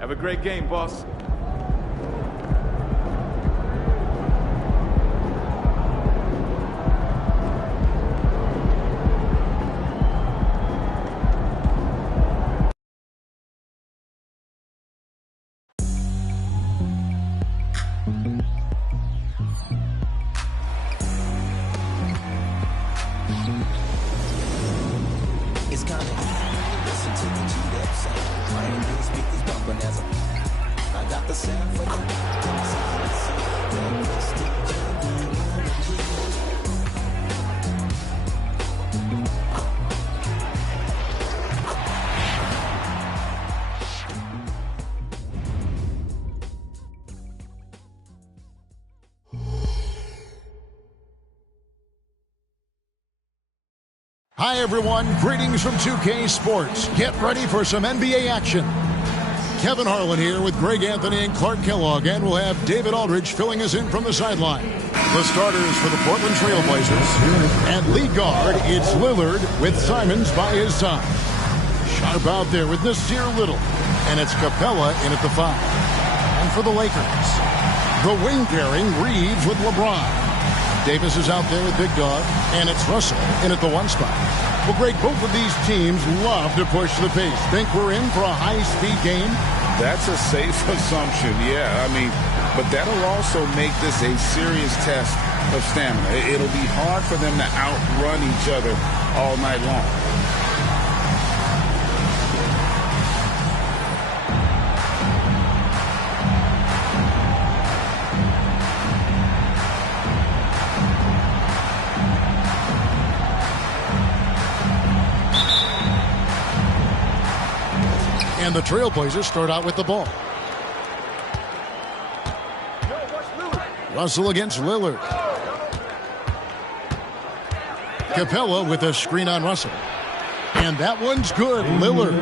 Have a great game, boss. It's kinda easy. Listen to the G-Dep sound. Playing these speakers bumping as I got the sound for Hi, everyone. Greetings from 2K Sports. Get ready for some NBA action. Kevin Harlan here with Greg Anthony and Clark Kellogg, and we'll have David Aldridge filling us in from the sideline. The starters for the Portland Trail Blazers. At lead guard, it's Lillard with Simons by his side. Sharp out there with Nasir Little. And it's Capella in at the 5. And for the Lakers, the wing pairing Reeves with LeBron. Davis is out there with Big Dog, and it's Russell in at the 1 spot. Well, Greg, both of these teams love to push the pace. Think we're in for a high-speed game? That's a safe assumption, yeah. But that'll also make this a serious test of stamina. It'll be hard for them to outrun each other all night long. And the Trailblazers start out with the ball. Russell against Lillard. Capella with a screen on Russell. And that one's good. Lillard.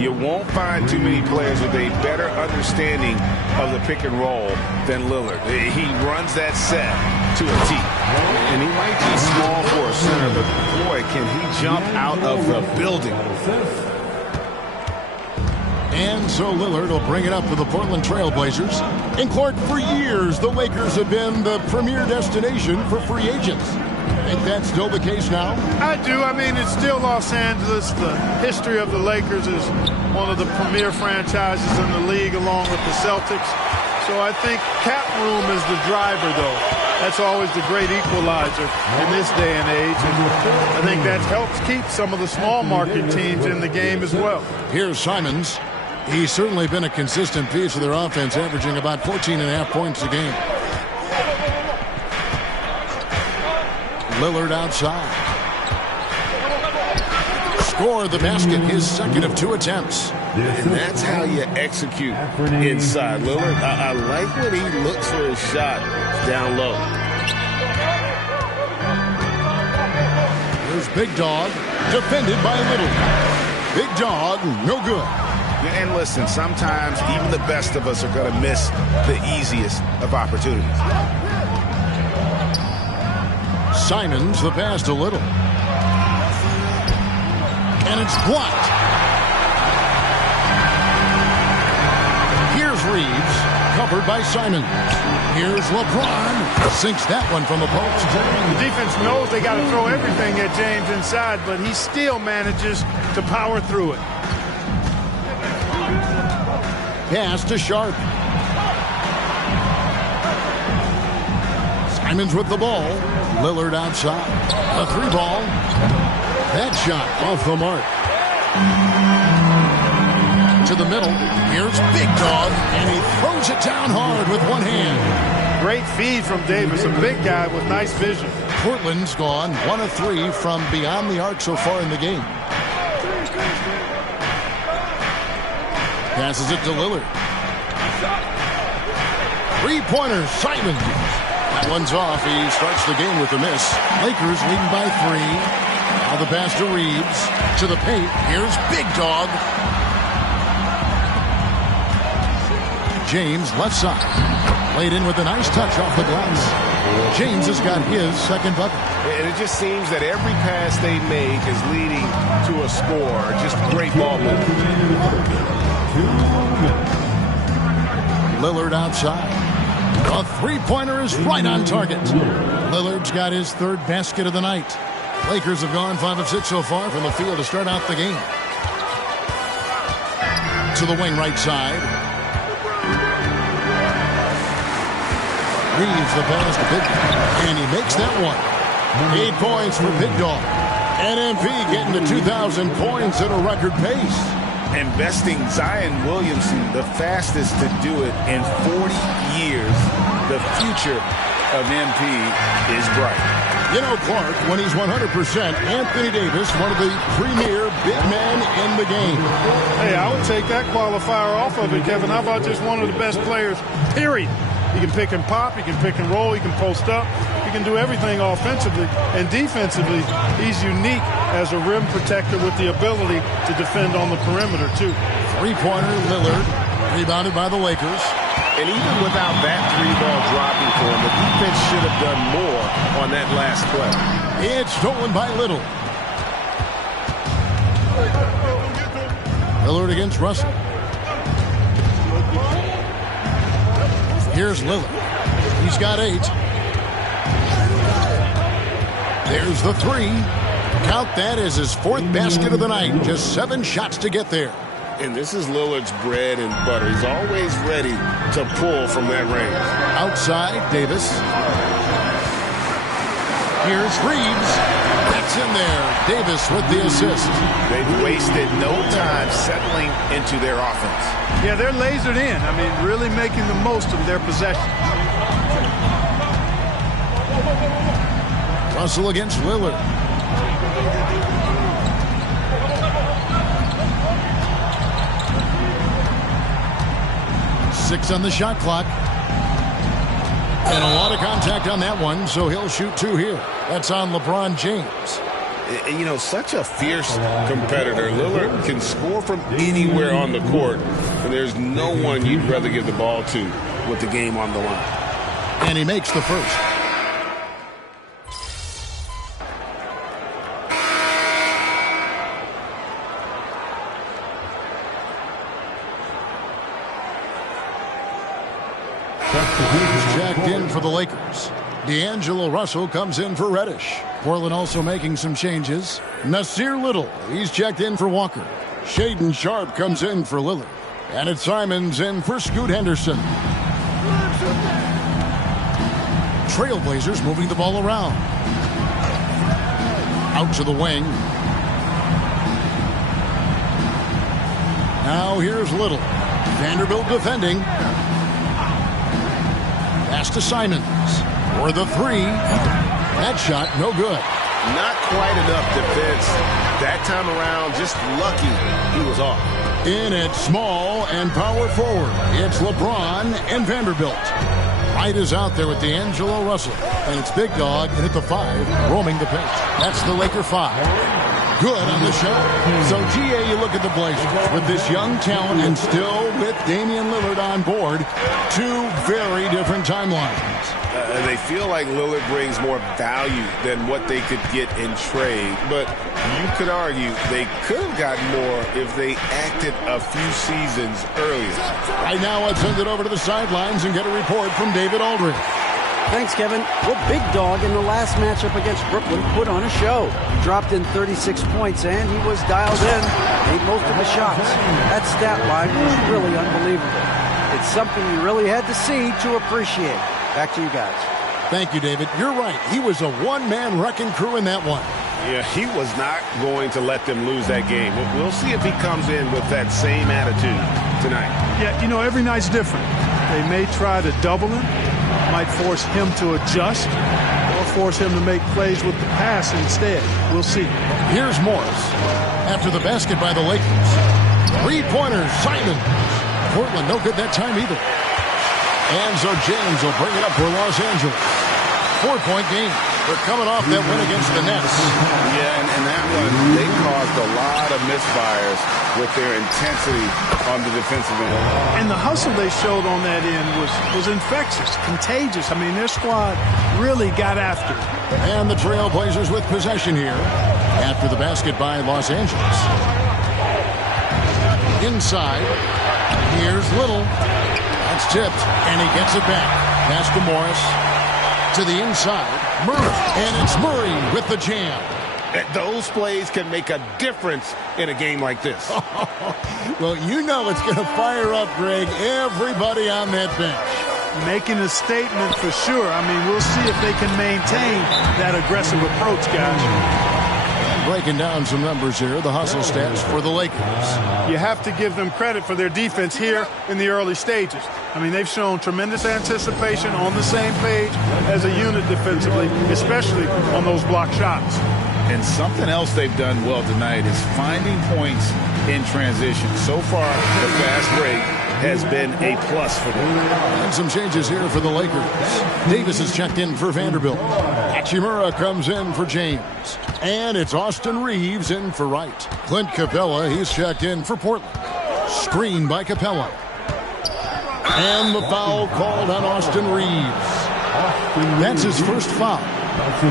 You won't find too many players with a better understanding of the pick and roll than Lillard. He runs that set to a T. And he might be small for a center, but boy, can he jump out of the building. And so Lillard will bring it up for the Portland Trailblazers. And Clark, for years, the Lakers have been the premier destination for free agents. Think that's still the case now? I do. It's still Los Angeles. The history of the Lakers is one of the premier franchises in the league along with the Celtics. So I think cap room is the driver, though. That's always the great equalizer in this day and age. And I think that helps keep some of the small market teams in the game as well. Here's Simons. He's certainly been a consistent piece of their offense, averaging about 14.5 points a game. Lillard outside. Score the basket, his second of 2 attempts. And that's how you execute inside. Lillard, I like when he looks for his shot down low. Here's Big Dog, defended by Little. Big Dog, no good. And listen, sometimes even the best of us are going to miss the easiest of opportunities. Simons, the pass to Little. And it's blocked. Here's Reeves, covered by Simons. Here's LeBron, sinks that one from the post. The defense knows they got to throw everything at James inside, but he still manages to power through it. Pass to Sharp. Simons with the ball. Lillard outside. A 3-ball. That shot off the mark. To the middle. Here's Big Dog, and he throws it down hard with one hand. Great feed from Davis, a big guy with nice vision. Portland's gone 1 of 3 from beyond the arc so far in the game. Passes it to Lillard. 3-pointer, Simons. That one's off. He starts the game with a miss. Lakers leading by 3. Now the pass to Reeves. To the paint. Here's Big Dog. James left side. Laid in with a nice touch off the glass. James has got his second bucket. And it just seems that every pass they make is leading to a score. Just great ball movement. Lillard outside. A three-pointer is right on target. Lillard's got his third basket of the night. Lakers have gone 5 of 6 so far from the field to start out the game. To the wing right side. Reeves the pass to Big Dog, and he makes that one. 8 points for Big Dog. NMP getting to 2,000 points at a record pace. Investing Zion Williamson, the fastest to do it in 40 years. The future of MP is bright. You know, Clark, when he's 100%, Anthony Davis, one of the premier big men in the game. Hey, I would take that qualifier off of it, Kevin. How about just one of the best players, period? He can pick and pop, he can pick and roll, he can post up, he can do everything offensively. And defensively, he's unique as a rim protector with the ability to defend on the perimeter, too. Three-pointer, Lillard, rebounded by the Lakers. And even without that three-ball dropping for him, the defense should have done more on that last play. It's stolen by Little. Lillard against Russell. Here's Lillard. He's got 8. There's the 3. Count that as his 4th basket of the night. Just 7 shots to get there. And this is Lillard's bread and butter. He's always ready to pull from that range. Outside, Davis. Here's Reeves. That's in there. Davis with the assist. They've wasted no time settling into their offense. Yeah, they're lasered in. I mean, really making the most of their possession. Russell against Lillard. Six on the shot clock. And a lot of contact on that one, so he'll shoot 2 here. That's on LeBron James. You know, such a fierce competitor. Lillard can score from anywhere on the court, and there's no one you'd rather give the ball to with the game on the line. And he makes the first. Jacked in for the Lakers. D'Angelo Russell comes in for Reddish. Portland also making some changes. Nasir Little, he's checked in for Walker. Shaden Sharp comes in for Lillard. And it's Simons in for Scoot Henderson. Trailblazers moving the ball around. Out to the wing. Now here's Little. Vanderbilt defending. Pass to Simons for the 3. That shot, no good. Not quite enough defense. That time around, just lucky he was off. In at small and power forward, it's LeBron and Vanderbilt. Wright is out there with D'Angelo Russell. And it's Big Dog in at the 5, roaming the paint. That's the Laker 5. Good on the shot. So, GA, you look at the Blazers with this young talent and still with Damian Lillard on board. 2 very different timelines. They feel like Lillard brings more value than what they could get in trade. But you could argue they could have gotten more if they acted a few seasons earlier. Right now, let's send it over to the sidelines and get a report from David Aldridge. Thanks, Kevin. Well, Big Dog in the last matchup against Brooklyn put on a show. He dropped in 36 points, and he was dialed in. Made most of the shots. That stat line was really unbelievable. It's something you really had to see to appreciate. Back to you guys. Thank you, David. You're right. He was a one-man wrecking crew in that one. Yeah, he was not going to let them lose that game. We'll see if he comes in with that same attitude tonight. Yeah, you know, every night's different. They may try to double him, might force him to adjust, or force him to make plays with the pass instead. We'll see. Here's Morris. After the basket by the Lakers. 3-pointer, Simons. Portland, no good that time either. And so James will bring it up for Los Angeles. 4-point game. They're coming off that win against the Nets. Yeah, and that one, they caused a lot of misfires with their intensity on the defensive end. And the hustle they showed on that end was infectious, contagious. I mean, their squad really got after it. And the Trailblazers with possession here after the basket by Los Angeles. Inside, here's Little. It's tipped, and he gets it back. Pass to Morris. To the inside. Murray. And it's Murray with the jam. Those plays can make a difference in a game like this. Well, you know it's going to fire up, Greg, everybody on that bench. Making a statement for sure. I mean, we'll see if they can maintain that aggressive approach, guys. And breaking down some numbers here, the hustle stats for the Lakers. You have to give them credit for their defense here in the early stages. I mean, they've shown tremendous anticipation, on the same page as a unit defensively, especially on those block shots. And something else they've done well tonight is finding points in transition. So far, the fast break has been a plus for them. And some changes here for the Lakers. Davis is checked in for Vanderbilt. Hachimura comes in for James. And it's Austin Reeves in for Wright. Clint Capella, he's checked in for Portland. Screen by Capella. And the foul called on Austin Reeves. That's his first foul.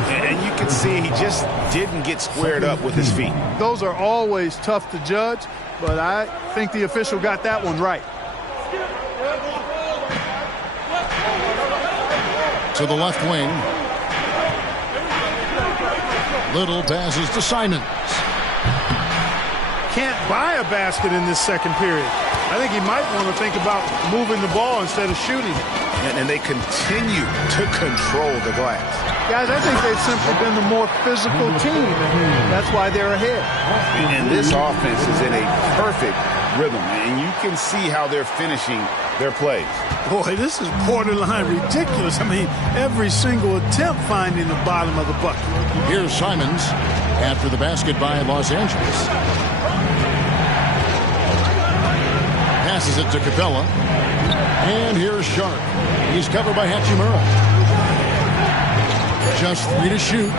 And you can see he just didn't get squared up with his feet. Those are always tough to judge, but I think the official got that one right. To the left wing. Little passes to Simons. Can't buy a basket in this second period. I think he might want to think about moving the ball instead of shooting it. And they continue to control the glass. Guys, I think they've simply been the more physical team, and that's why they're ahead. And this offense is in a perfect rhythm, and you can see how they're finishing their plays. Boy, this is borderline ridiculous. I mean, every single attempt finding the bottom of the bucket. Here's Simons after the basket by Los Angeles. Passes it to Capella. And here's Sharp. He's covered by Hachimura. Just 3 to shoot.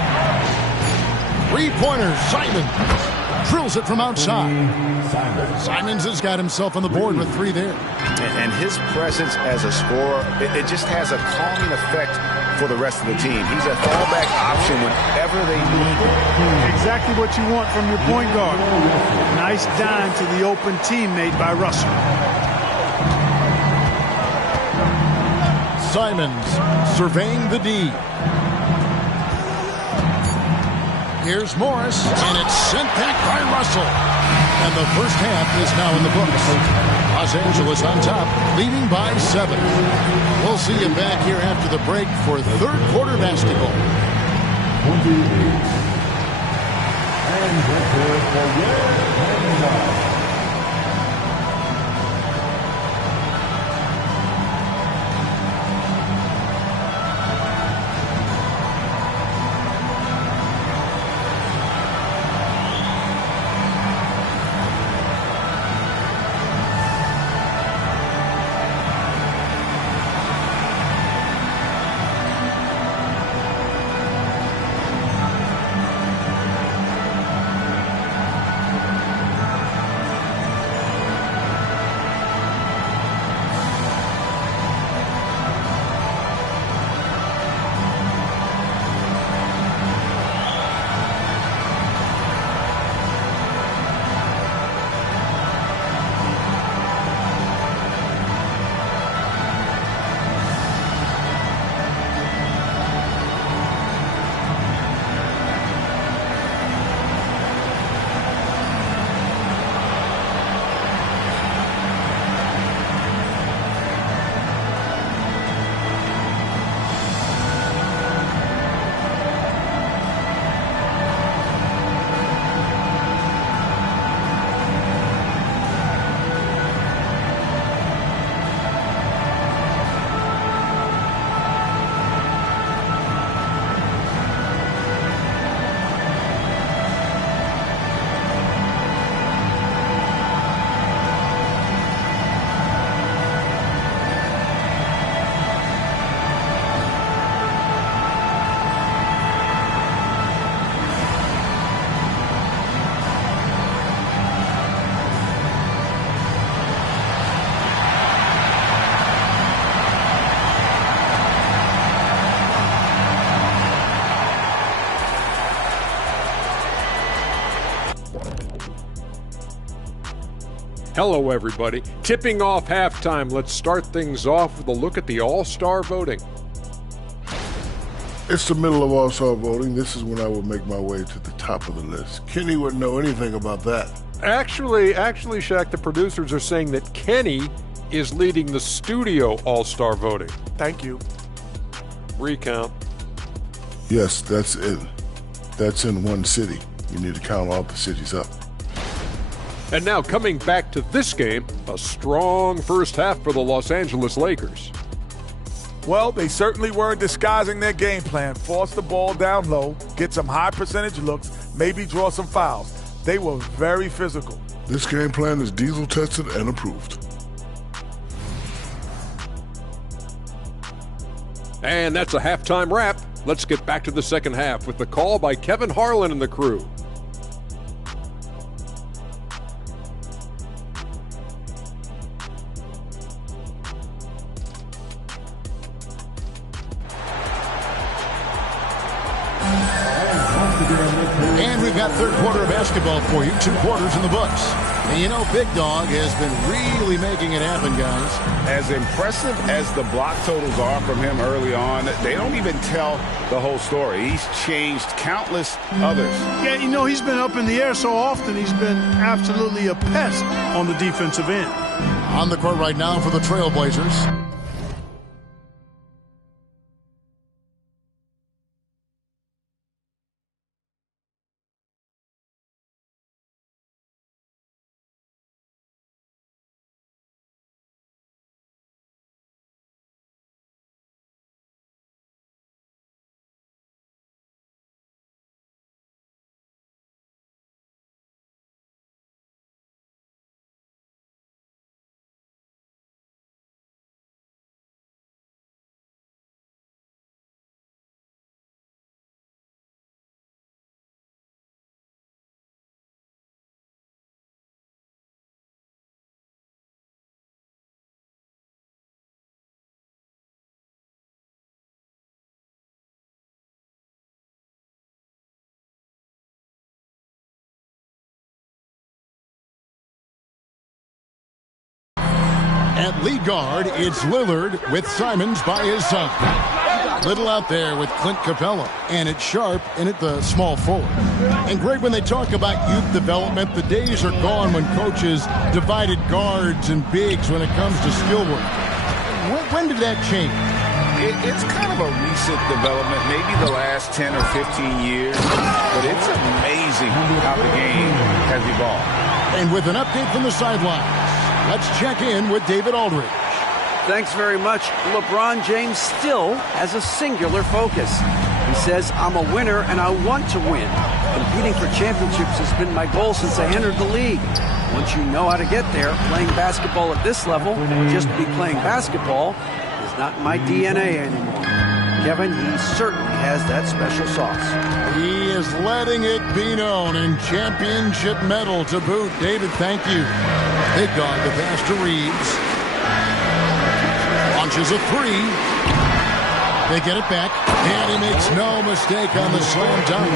3-pointer, Simons. Drills it from outside. Simons has got himself on the board with 3 there. And his presence as a scorer, it just has a calming effect for the rest of the team. He's a fallback option whenever they need him. Exactly what you want from your point guard. Nice dime to the open teammate by Russell. Simons surveying the D. Here's Morris, and it's sent back by Russell. And the first half is now in the books. Los Angeles on top, leading by 7. We'll see you back here after the break for third quarter basketball. Hello, everybody. Tipping off halftime. Let's start things off with a look at the All-Star voting. It's the middle of All-Star voting. This is when I would make my way to the top of the list. Kenny wouldn't know anything about that. Actually, Shaq, the producers are saying that Kenny is leading the studio All-Star voting. Thank you. Recount. Yes, that's in one city. You need to count all the cities up. And now coming back to this game, a strong first half for the Los Angeles Lakers. Well, they certainly weren't disguising their game plan. Force the ball down low, get some high percentage looks, maybe draw some fouls. They were very physical. This game plan is diesel tested and approved. And that's a halftime wrap. Let's get back to the second half with the call by Kevin Harlan and the crew. And we've got third quarter of basketball for you, 2 quarters in the books. And you know, Big Dog has been really making it happen, guys. As impressive as the block totals are from him early on, they don't even tell the whole story. He's changed countless others. Yeah, you know, he's been up in the air so often, he's been absolutely a pest on the defensive end. On the court right now for the Trailblazers. At lead guard, it's Lillard with Simons by his side. Little out there with Clint Capella. And it's Sharp in at the small forward. And Greg, when they talk about youth development, the days are gone when coaches divided guards and bigs when it comes to skill work. When did that change? It's kind of a recent development, maybe the last 10 or 15 years, but it's amazing how the game has evolved. And with an update from the sidelines, let's check in with David Aldridge. Thanks very much. LeBron James still has a singular focus. He says, I'm a winner and I want to win. Competing for championships has been my goal since I entered the league. Once you know how to get there, playing basketball at this level, just to be playing basketball, is not my DNA anymore. Kevin, he certainly has that special sauce. He is letting it be known, and championship medal to boot. David, thank you. Big Dog, the pass to Reeves. Launches a 3. They get it back, and he makes no mistake on the slam dunk.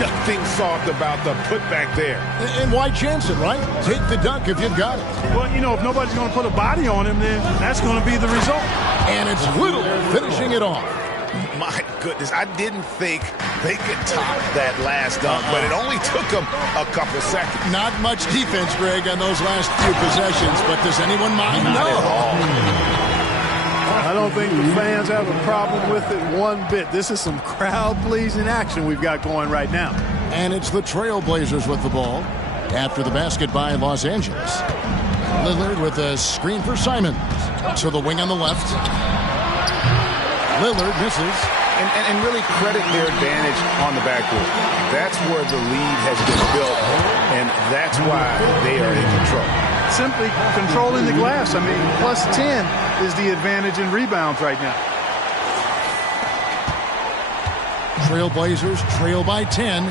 Nothing soft about the putback there. And why chance it, right? Take the dunk if you've got it. Well, you know, if nobody's going to put a body on him, then that's going to be the result. And it's Little finishing it off. My goodness, I didn't think they could top that last dunk, but it only took them a couple seconds. Not much defense, Greg, on those last few possessions, but does anyone mind? Not at all. I don't think the fans have a problem with it one bit. This is some crowd-pleasing action we've got going right now. And it's the Trailblazers with the ball after the basket by Los Angeles. Lillard with a screen for Simons. To the wing on the left. Lillard misses. And really credit their advantage on the backcourt. That's where the lead has been built, and that's why they are in control. Simply controlling the glass. I mean, plus 10 is the advantage in rebounds right now. Trailblazers trail by 10.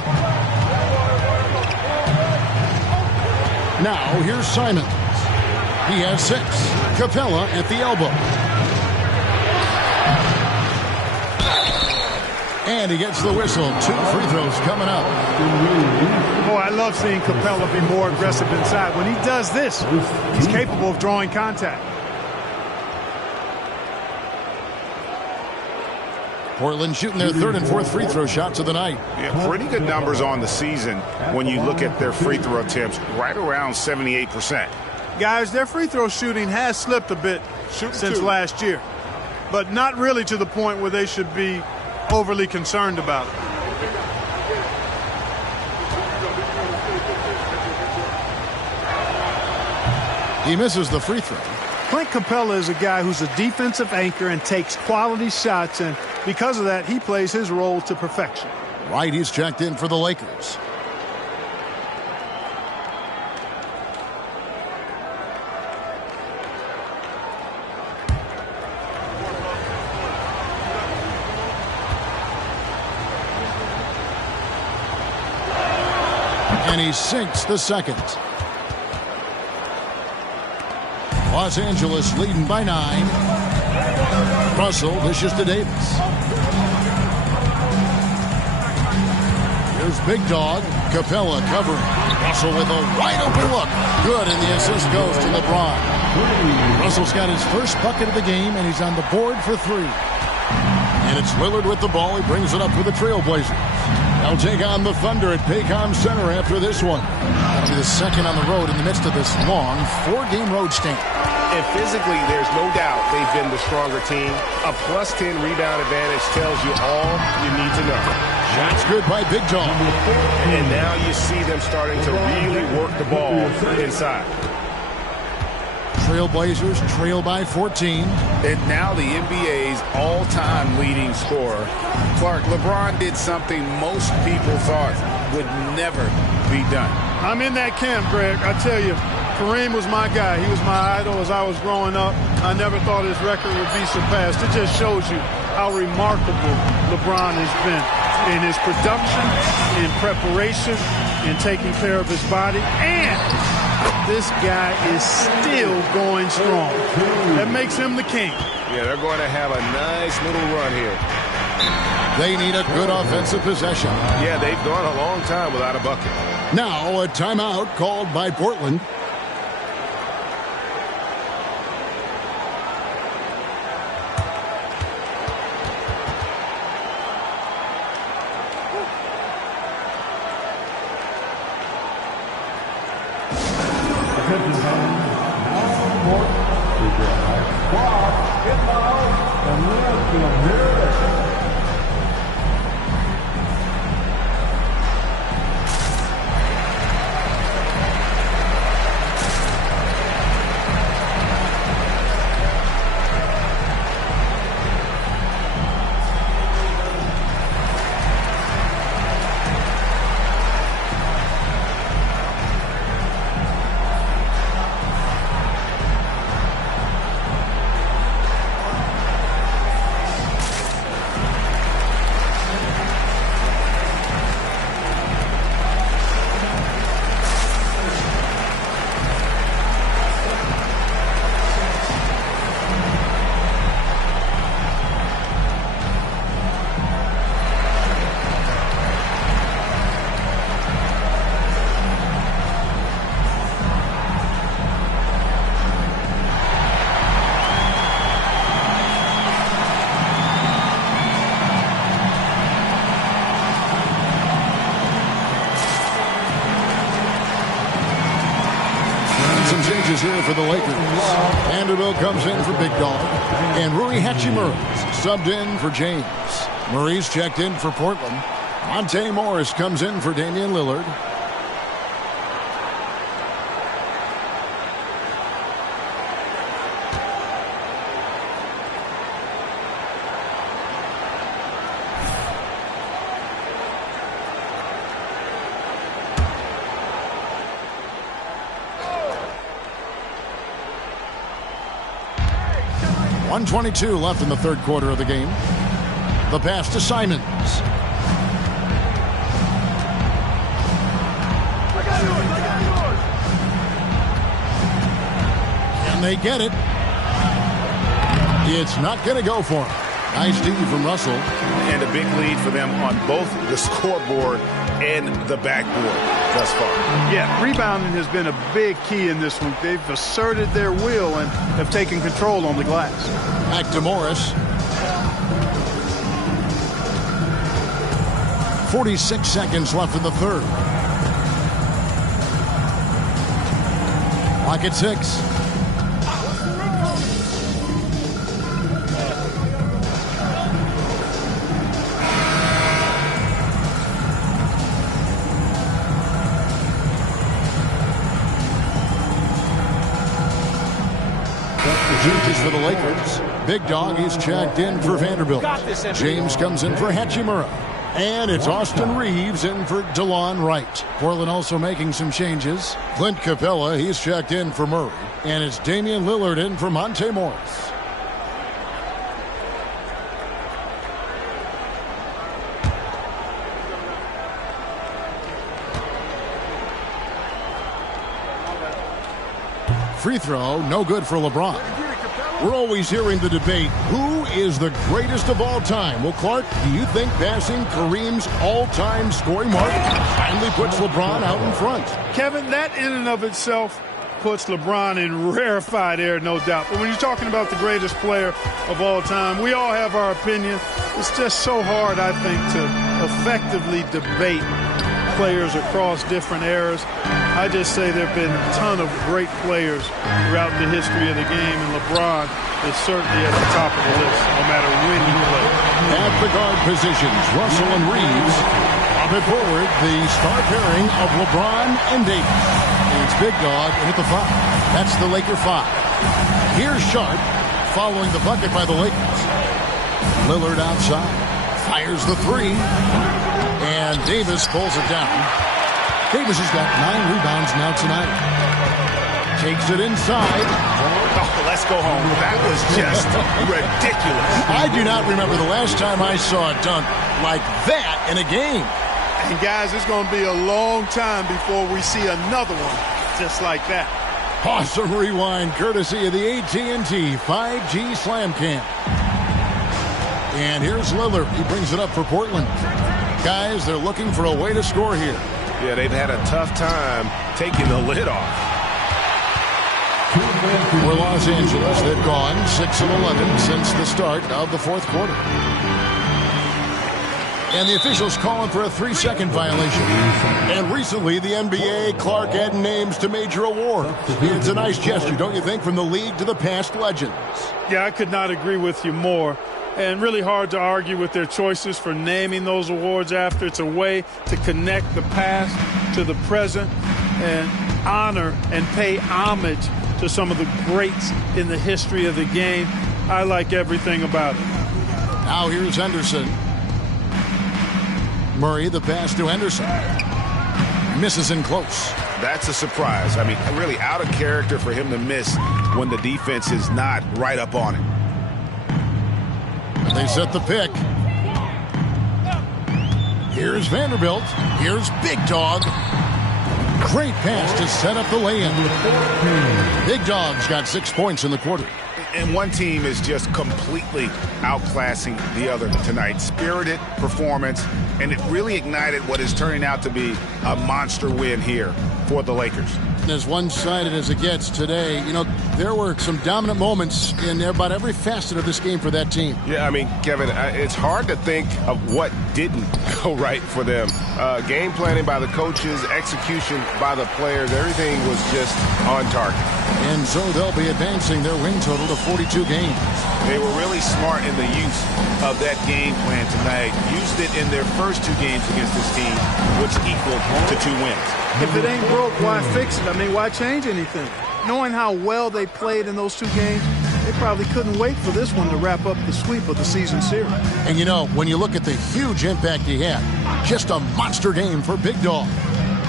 Now here's Simons. He has 6. Capella at the elbow. And he gets the whistle. 2 free throws coming up. Boy, I love seeing Capella be more aggressive inside. When he does this, he's capable of drawing contact. Portland shooting their 3rd and 4th free throw shots of the night. Yeah, pretty good numbers on the season when you look at their free throw attempts, right around 78%. Guys, their free throw shooting has slipped a bit since last year, but not really to the point where they should be overly concerned about it. He misses the free throw. Clint Capella is a guy who's a defensive anchor and takes quality shots, and because of that, he plays his role to perfection. Right, he's checked in for the Lakers. And he sinks the second. Los Angeles leading by 9. Russell dishes to Davis. Here's Big Dog. Capella covering. Russell with a wide open look. Good, and the assist goes to LeBron. Russell's got his first bucket of the game, and he's on the board for 3. And it's Lillard with the ball. He brings it up for the Trailblazers. They'll take on the Thunder at Paycom Center after this one. That'll be the second on the road in the midst of this long 4-game road stint. And physically, there's no doubt they've been the stronger team. A +10 rebound advantage tells you all you need to know. Shots good by Big Dog. And now you see them starting to really work the ball inside. Trailblazers trail by 14. And now the NBA's all-time leading scorer. Clark, LeBron did something most people thought would never be done. I'm in that camp, Greg. I tell you, Kareem was my guy. He was my idol as I was growing up. I never thought his record would be surpassed. It just shows you how remarkable LeBron has been in his production, in preparation, in taking care of his body, and this guy is still going strong. That makes him the king. Yeah, they're going to have a nice little run here. They need a good offensive possession. Yeah, they've gone a long time without a bucket. Now a timeout called by Portland. Here for the Lakers. Vanderbilt comes in for Big Dog. And Rui Hachimura subbed in for James. Murray's checked in for Portland. Monte Morris comes in for Damian Lillard. .122 left in the third quarter of the game. The pass to Simons. And they get it. It's not going to go for him. Nice D from Russell. And a big lead for them on both the scoreboard and the backboard thus far. Yeah, rebounding has been a big key in this one. They've asserted their will and have taken control on the glass. Back to Morris. 46 seconds left in the third. Clock at 6. Changes for the Lakers. Big Dog is checked in for Vanderbilt. James comes in for Hachimura. And it's Austin Reeves in for DeLon Wright. Portland also making some changes. Clint Capella, he's checked in for Murray. And it's Damian Lillard in for Monte Morris. Free throw, no good for LeBron. We're always hearing the debate, who is the greatest of all time? Well, Clark, do you think passing Kareem's all-time scoring mark finally puts LeBron out in front? Kevin, that in and of itself puts LeBron in rarefied air, no doubt. But when you're talking about the greatest player of all time, we all have our opinion. It's just so hard, I think, to effectively debate players across different eras. I just say there have been a ton of great players throughout the history of the game, and LeBron is certainly at the top of the list, no matter when he played. At the guard positions, Russell and Reeves. Up and forward, the star pairing of LeBron and Davis. It's Big Dog in at the 5. That's the Laker 5. Here's Sharp following the bucket by the Lakers. Lillard outside. Fires the 3. And Davis pulls it down. Davis has got 9 rebounds now tonight. Takes it inside. Oh, let's go home. That was just ridiculous. I do not remember the last time I saw a dunk like that in a game. And guys, it's going to be a long time before we see another one just like that. Awesome rewind courtesy of the AT&T 5G Slam Cam. And here's Lillard. He brings it up for Portland. Guys, they're looking for a way to score here. Yeah, they've had a tough time taking the lid off. For Los Angeles, they've gone 6 of 11 since the start of the fourth quarter. And the officials calling for a 3-second violation. And recently, the NBA, Clark, added names to major awards. It's a nice gesture, don't you think, from the league to the past legends? Yeah, I could not agree with you more. And really hard to argue with their choices for naming those awards after. It's a way to connect the past to the present and honor and pay homage to some of the greats in the history of the game. I like everything about it. Now here's Henderson. Murray, the pass to Henderson. Misses in close. That's a surprise. I mean, really out of character for him to miss when the defense is not right up on it. They set the pick. Here's Vanderbilt. Here's Big Dog. Great pass to set up the lay-in. Big Dog's got 6 points in the quarter. And one team is just completely outclassing the other tonight. Spirited performance, and it really ignited what is turning out to be a monster win here for the Lakers. As one-sided as it gets today, you know, there were some dominant moments in about every facet of this game for that team. Yeah, I mean, Kevin, it's hard to think of what didn't go right for them. Game planning by the coaches, execution by the players, everything was just on target. And so they'll be advancing their win total to 42 games. They were really smart in the use of that game plan tonight. Used it in their first 2 games against this team, which equaled to 2 wins. If it ain't broke, why fix it? I mean, why change anything? Knowing how well they played in those 2 games, they probably couldn't wait for this one to wrap up the sweep of the season series. And you know, when you look at the huge impact he had, just a monster game for Big Dog.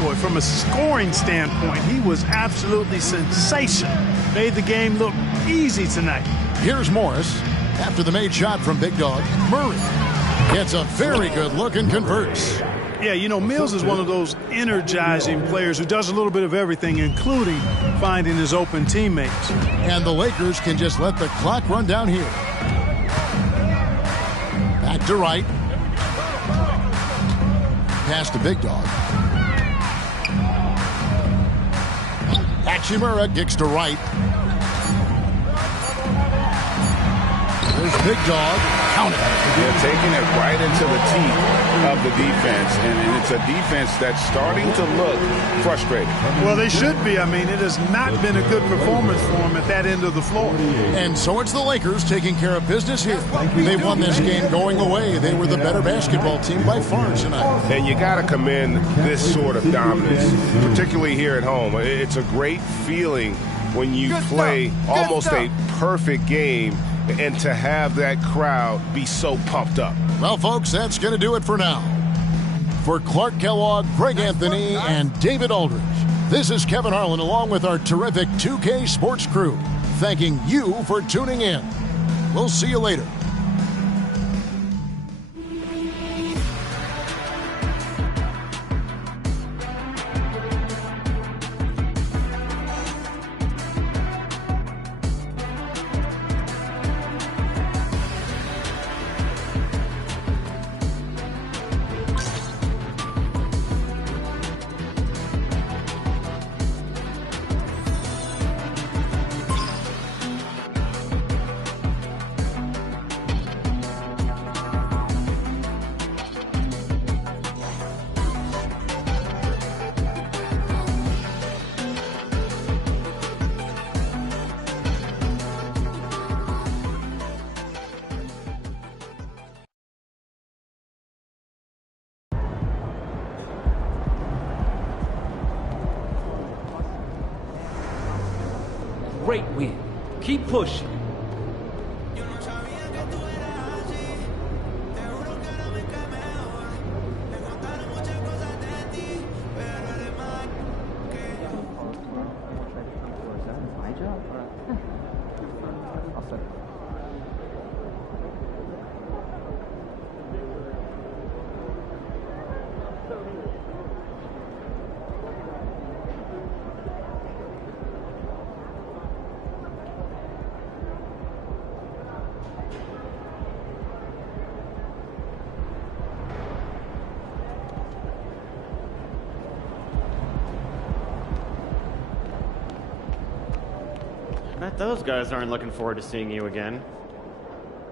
Boy, from a scoring standpoint, he was absolutely sensational. Made the game look easy tonight. Here's Morris. After the made shot from Big Dog, Murray gets a very good look and converts. Yeah, you know, Mills is one of those energizing players who does a little bit of everything, including finding his open teammates. And the Lakers can just let the clock run down here. Back to right. Pass to Big Dog. Hachimura kicks to right. There's Big Dog. Count it. They're taking it right into the teeth of the defense, and it's a defense that's starting to look frustrated. Well, they should be. I mean, it has not been a good performance for them at that end of the floor. And so it's the Lakers taking care of business here. They won this game going away. They were the better basketball team by far tonight. And you got to commend this sort of dominance, particularly here at home. It's a great feeling when you play almost a perfect game and to have that crowd be so pumped up. Well, folks, that's going to do it for now. For Clark Kellogg, Greg Anthony, and David Aldridge, this is Kevin Harlan along with our terrific 2K Sports crew, thanking you for tuning in. We'll see you later. Great win. Keep pushing. I bet those guys aren't looking forward to seeing you again.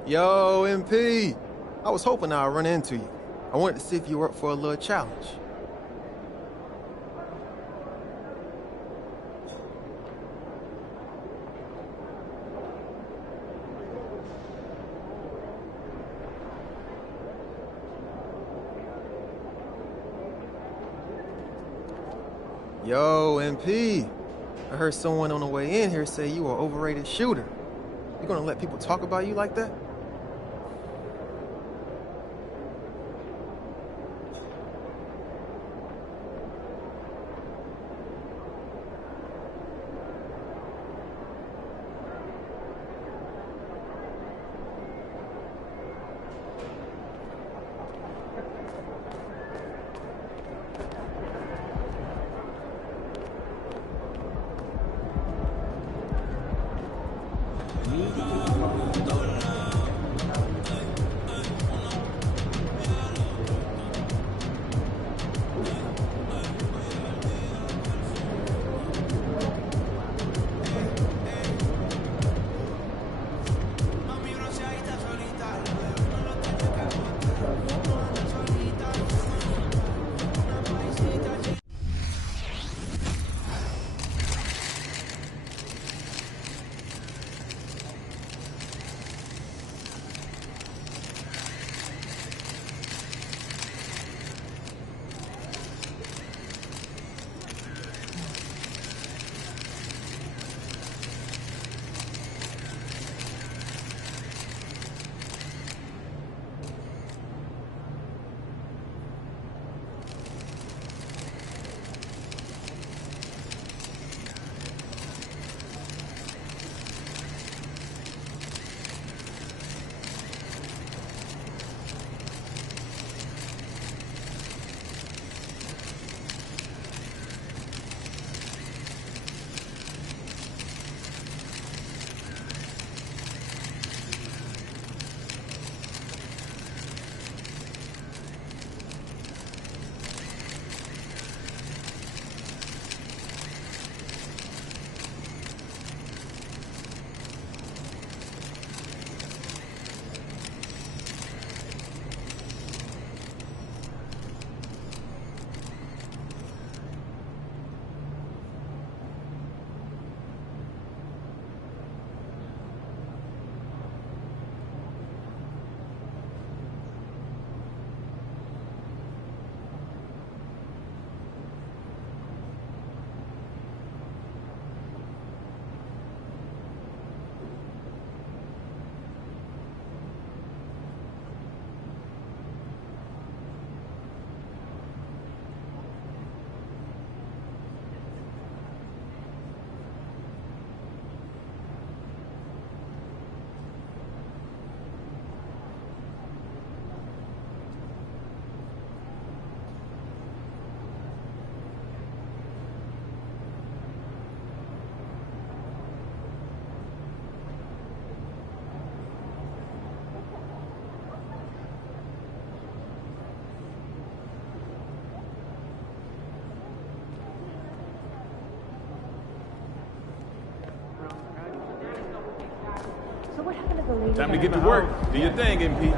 Yo, MP. I was hoping I'd run into you. I wanted to see if you were up for a little challenge. Yo, MP. I heard someone on the way in here say you are an overrated shooter. You gonna let people talk about you like that? Time to get to work. Do your thing, MP.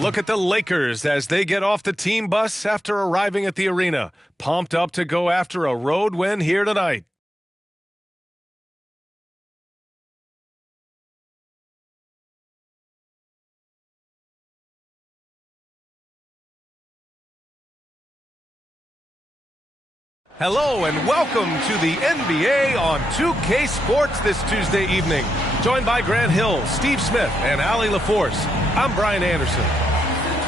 Look at the Lakers as they get off the team bus after arriving at the arena. Pumped up to go after a road win here tonight. Hello and welcome to the NBA on 2K Sports this Tuesday evening. Joined by Grant Hill, Steve Smith, and Allie LaForce. I'm Brian Anderson.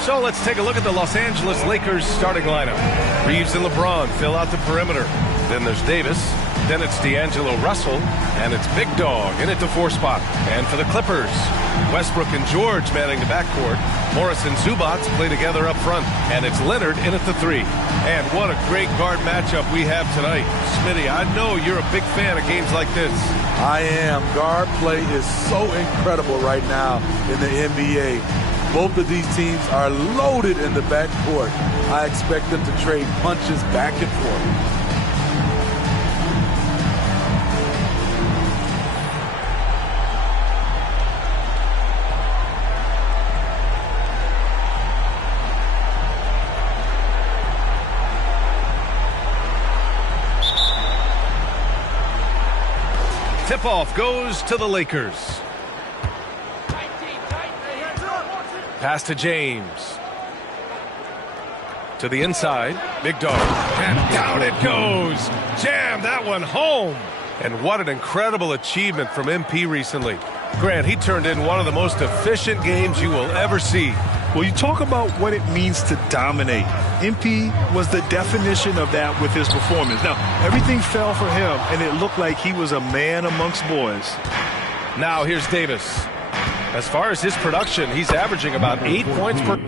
So let's take a look at the Los Angeles Lakers starting lineup. Reeves and LeBron fill out the perimeter. Then there's Davis. Then it's D'Angelo Russell. And it's Big Dog in at the 4 spot. And for the Clippers, Westbrook and George manning the backcourt. Morris and Zubac play together up front. And it's Leonard in at the 3. And what a great guard matchup we have tonight. Smitty, I know you're a big fan of games like this. I am. Guard play is so incredible right now in the NBA. Both of these teams are loaded in the backcourt. I expect them to trade punches back and forth. Tip-off goes to the Lakers. Pass to James. To the inside. Big Dog. And down it goes. Jam that one home. And what an incredible achievement from MP recently. Grant, he turned in one of the most efficient games you will ever see. Well, you talk about what it means to dominate. MP was the definition of that with his performance. Now, everything fell for him, and it looked like he was a man amongst boys. Now here's Davis. As far as his production, he's averaging about 8 points per...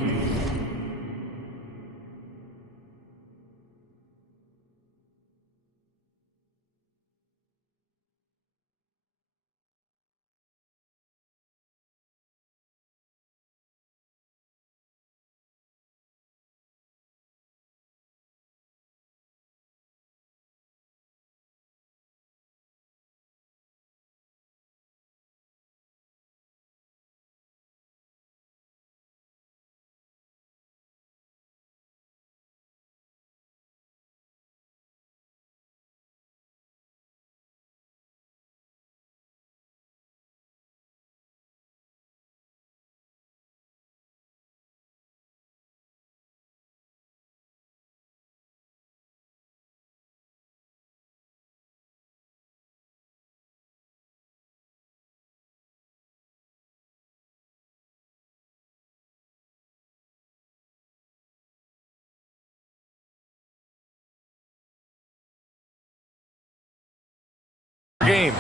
Game.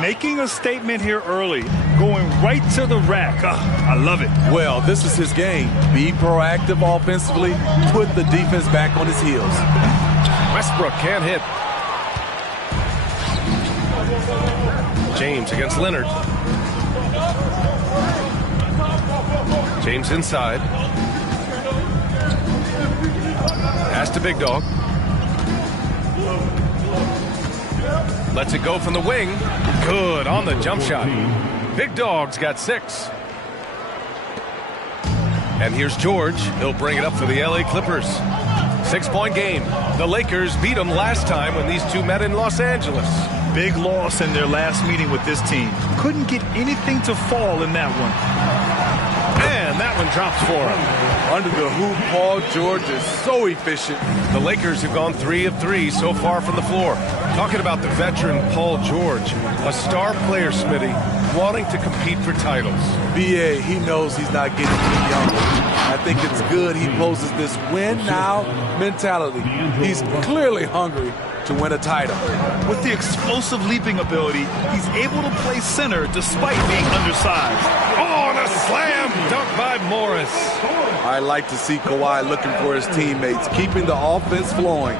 Making a statement here early, going right to the rack. I love it. Well, this is his game. Be proactive offensively, put the defense back on his heels. Westbrook can't hit. James against Leonard. James inside. Pass to Big Dog. Lets it go from the wing. Good on the jump shot. Big Dog's got 6. And here's George. He'll bring it up for the LA Clippers. 6-point game. The Lakers beat them last time when these two met in Los Angeles. Big loss in their last meeting with this team. Couldn't get anything to fall in that one. And that one drops for him. Under the hoop, Paul George is so efficient. The Lakers have gone 3 of 3 so far from the floor. Talking about the veteran Paul George, a star player, Smitty, wanting to compete for titles. BA, he knows he's not getting any younger. I think it's good he poses this win now mentality. He's clearly hungry to win a title. With the explosive leaping ability, he's able to play center despite being undersized. Oh, and a slam dunk by Morris. I like to see Kawhi looking for his teammates, keeping the offense flowing.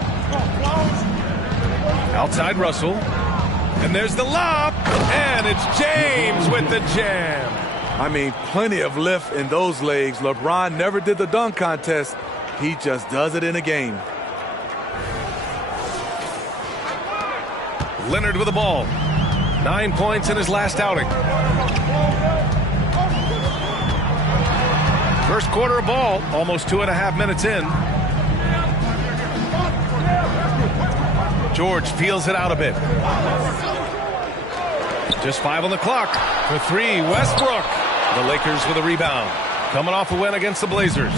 Outside Russell. And there's the lob. And it's James with the jam. I mean, plenty of lift in those legs. LeBron never did the dunk contest. He just does it in a game. Leonard with the ball. 9 points in his last outing. First quarter of ball, almost 2.5 minutes in. George feels it out a bit. Just 5 on the clock. For 3, Westbrook. The Lakers with a rebound. Coming off a win against the Blazers.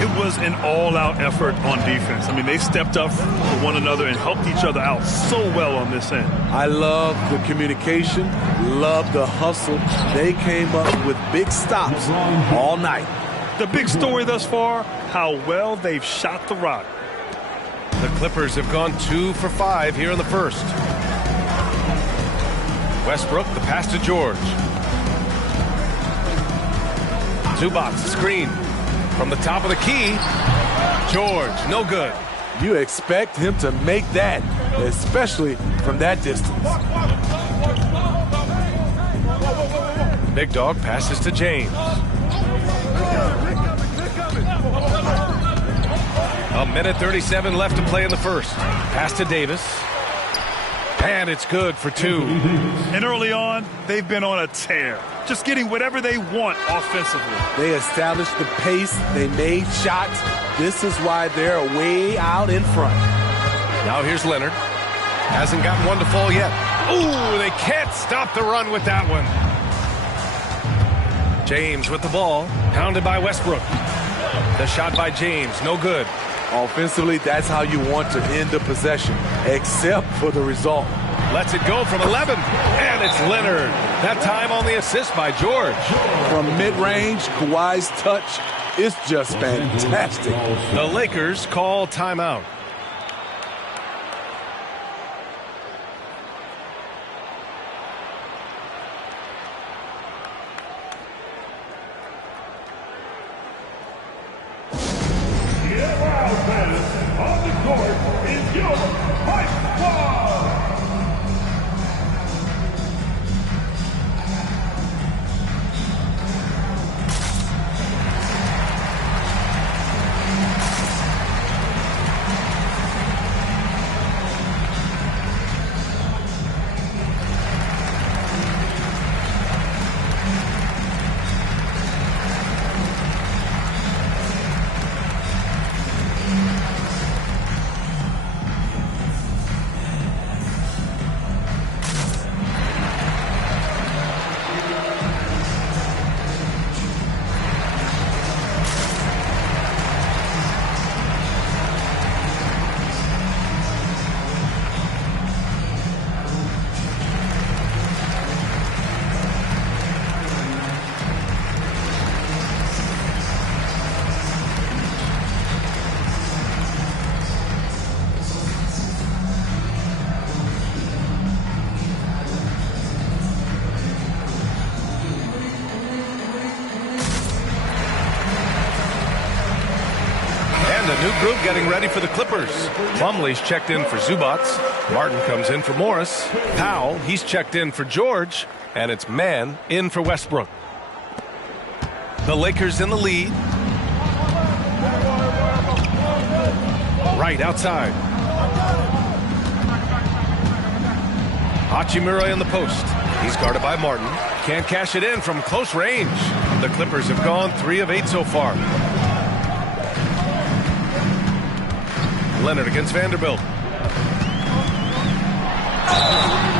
It was an all-out effort on defense. I mean, they stepped up for one another and helped each other out so well on this end. I love the communication, love the hustle. They came up with big stops all night. The big story thus far, how well they've shot the rock. The Clippers have gone 2 for 5 here in the first. Westbrook, the pass to George. Zubac, screen. From the top of the key, George, no good. You expect him to make that, especially from that distance. Big Dog passes to James. A minute 37 left to play in the first. Pass to Davis. And it's good for 2. And early on, they've been on a tear. Just getting whatever they want offensively. They established the pace. They made shots. This is why they're way out in front. Now here's Leonard. Hasn't gotten one to fall yet. Ooh, they can't stop the run with that one. James with the ball. Pounded by Westbrook. The shot by James, no good. Offensively, that's how you want to end the possession, except for the result. Lets it go from 11, and it's Leonard. That time on the assist by George. From mid-range, Kawhi's touch is just fantastic. The Lakers call timeout. On the court is your Fight Squad. Group getting ready for the Clippers. Plumlee's checked in for Zubac. Martin comes in for Morris. Powell, he's checked in for George. And it's Mann in for Westbrook. The Lakers in the lead. Right outside. Hachimura in the post. He's guarded by Martin. Can't cash it in from close range. The Clippers have gone 3 of 8 so far. Leonard against Vanderbilt.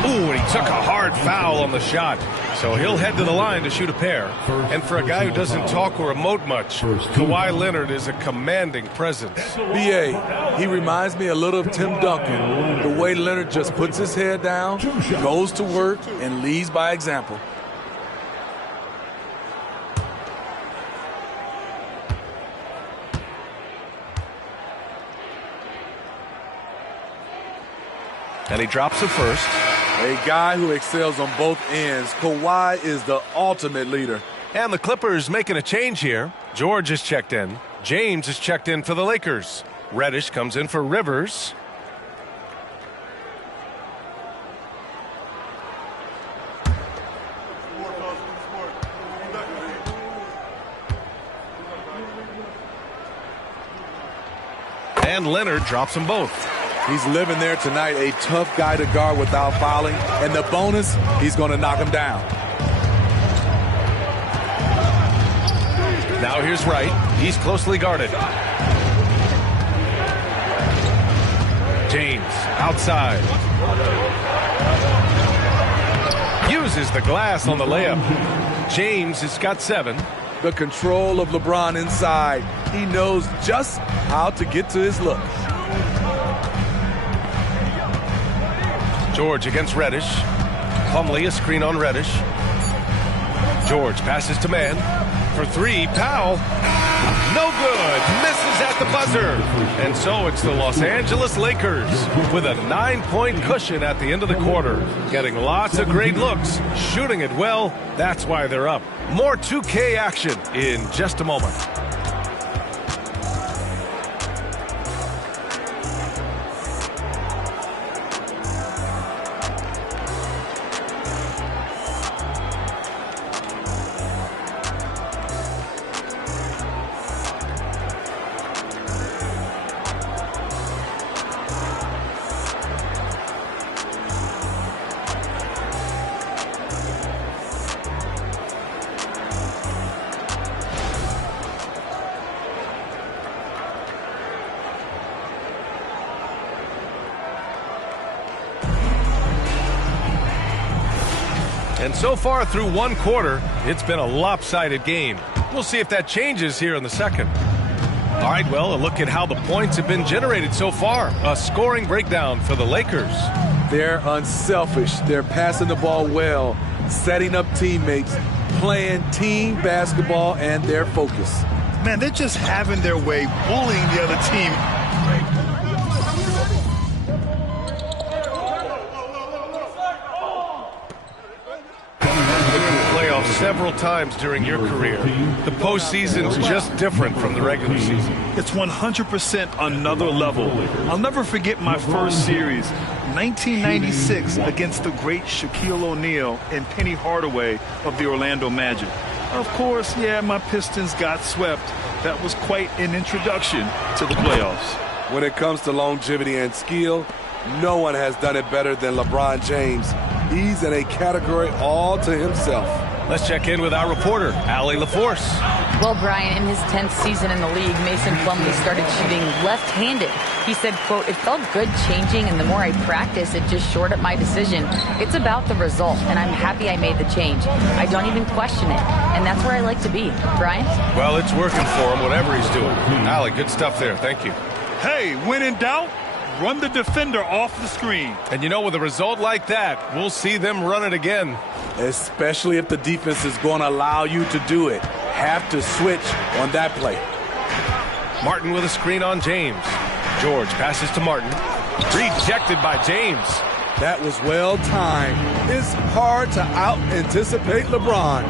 Ooh, and he took a hard foul on the shot. So he'll head to the line to shoot a pair. And for a guy who doesn't talk or emote much, Kawhi Leonard is a commanding presence. B.A., he reminds me a little of Tim Duncan. The way Leonard just puts his head down, goes to work, and leads by example. And he drops the first. A guy who excels on both ends. Kawhi is the ultimate leader. And the Clippers making a change here. George is checked in. James is checked in for the Lakers. Reddish comes in for Rivers. And Leonard drops them both. He's living there tonight, a tough guy to guard without fouling. And the bonus, he's going to knock him down. Now here's Wright. He's closely guarded. James outside. Uses the glass on the layup. James has got 7. The control of LeBron inside. He knows just how to get to his look. George against Reddish. Plumlee a screen on Reddish. George passes to Mann. For 3, Powell. No good. Misses at the buzzer. And so it's the Los Angeles Lakers with a 9-point cushion at the end of the quarter. Getting lots of great looks. Shooting it well. That's why they're up. More 2K action in just a moment. And so far through one quarter, it's been a lopsided game. We'll see if that changes here in the second. All right, well, a look at how the points have been generated so far. A scoring breakdown for the Lakers. They're unselfish. They're passing the ball well, setting up teammates, playing team basketball, and they're focused. Man, they're just having their way, bullying the other team. Several times during your career. The postseason's just different from the regular season. It's 100% another level. I'll never forget my first series, 1996, against the great Shaquille O'Neal and Penny Hardaway of the Orlando Magic. Of course, yeah, my Pistons got swept. That was quite an introduction to the playoffs. When it comes to longevity and skill, no one has done it better than LeBron James. He's in a category all to himself. Let's check in with our reporter, Allie LaForce. Well, Brian, in his 10th season in the league, Mason Plumlee started shooting left-handed. He said, quote, "It felt good changing, and the more I practice, it just shored up my decision. It's about the result, and I'm happy I made the change. I don't even question it, and that's where I like to be." Brian? Well, it's working for him, whatever he's doing. Allie, good stuff there. Thank you. Hey, when in doubt, run the defender off the screen. And you know, with a result like that, we'll see them run it again. Especially if the defense is going to allow you to do it. Have to switch on that play. Martin with a screen on James. George passes to Martin. Rejected by James. That was well timed. It's hard to out-anticipate LeBron.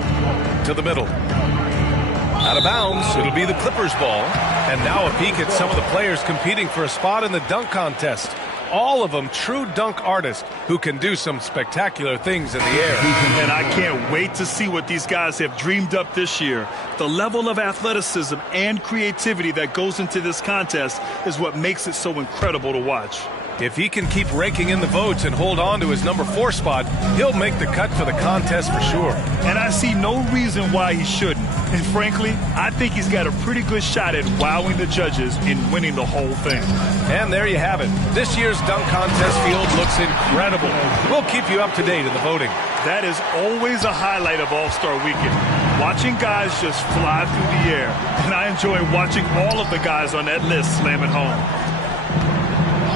To the middle. Out of bounds, it'll be the Clippers ball. And now a peek at some of the players competing for a spot in the dunk contest. All of them true dunk artists who can do some spectacular things in the air. And I can't wait to see what these guys have dreamed up this year. The level of athleticism and creativity that goes into this contest is what makes it so incredible to watch. If he can keep raking in the votes and hold on to his number 4 spot, he'll make the cut for the contest for sure. And I see no reason why he shouldn't. And frankly, I think he's got a pretty good shot at wowing the judges in winning the whole thing. And there you have it. This year's dunk contest field looks incredible. We'll keep you up to date in the voting. That is always a highlight of All-Star Weekend. Watching guys just fly through the air. And I enjoy watching all of the guys on that list slam it home.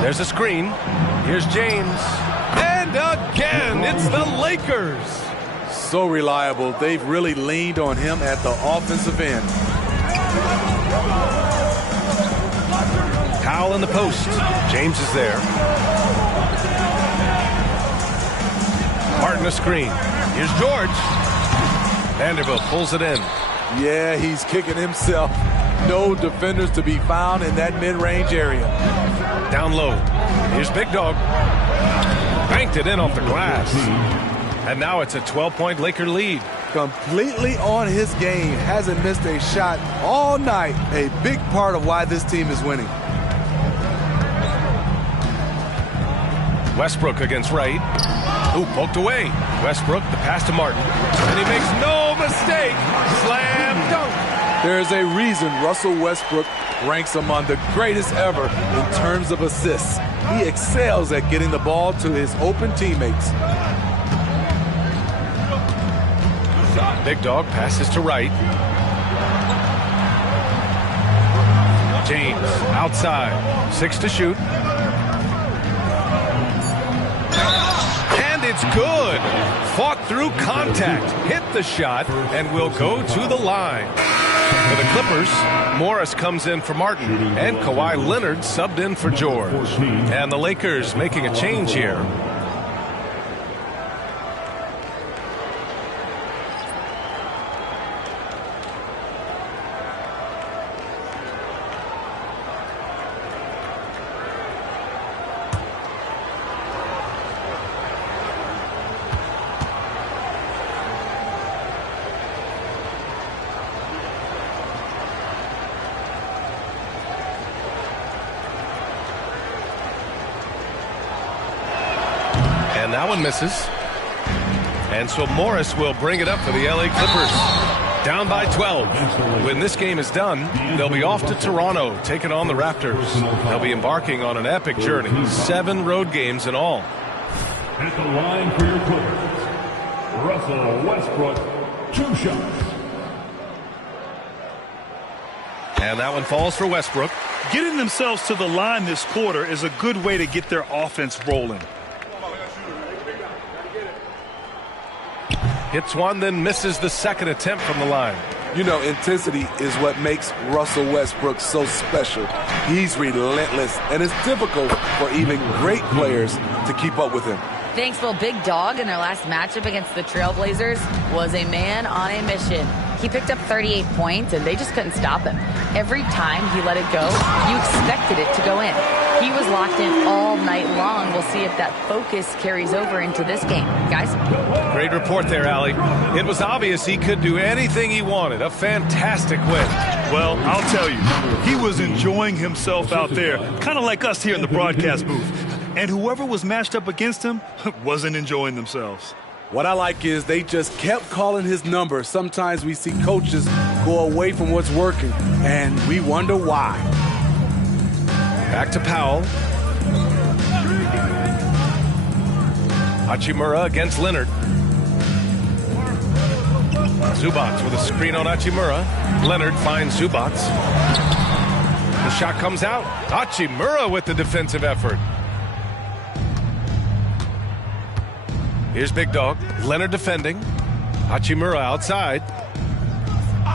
There's a screen. Here's James. And again, it's the Lakers. So reliable. They've really leaned on him at the offensive end. Powell in the post. James is there. Martin a screen. Here's George. Vanderbilt pulls it in. Yeah, he's kicking himself. No defenders to be found in that mid-range area. Down low. Here's Big Dog. Banked it in off the glass. And now it's a 12-point Laker lead. Completely on his game. Hasn't missed a shot all night. A big part of why this team is winning. Westbrook against Wright. Ooh, poked away. Westbrook, the pass to Martin. And he makes no mistake. Slam dunk. There's a reason Russell Westbrook ranks among the greatest ever in terms of assists. He excels at getting the ball to his open teammates. Big Dog passes to Wright. James outside. 6 to shoot. And it's good. Fought through contact. Hit the shot and will go to the line. For the Clippers, Morris comes in for Martin, and Kawhi Leonard subbed in for George. And the Lakers making a change here. And that one misses. And so Morris will bring it up for the LA Clippers. Down by 12. When this game is done, they'll be off to Toronto, taking on the Raptors. They'll be embarking on an epic journey. 7 road games in all. At the line for your Clippers, Russell Westbrook, 2 shots. And that one falls for Westbrook. Getting themselves to the line this quarter is a good way to get their offense rolling. Hits one, then misses the second attempt from the line. You know, intensity is what makes Russell Westbrook so special. He's relentless, and it's difficult for even great players to keep up with him. Thanks, well, Big Dog in their last matchup against the Trailblazers was a man on a mission. He picked up 38 points, and they just couldn't stop him. Every time he let it go, you expected it to go in. He was locked in all night long. We'll see if that focus carries over into this game. Guys? Great report there, Allie. It was obvious he could do anything he wanted. A fantastic win. Well, I'll tell you, he was enjoying himself out there, kind of like us here in the broadcast booth. And whoever was matched up against him wasn't enjoying themselves. What I like is they just kept calling his number. Sometimes we see coaches go away from what's working, and we wonder why. Back to Powell. Hachimura against Leonard. Zubats with a screen on Hachimura. Leonard finds Zubats. The shot comes out. Hachimura with the defensive effort. Here's Big Dog. Leonard defending. Hachimura outside.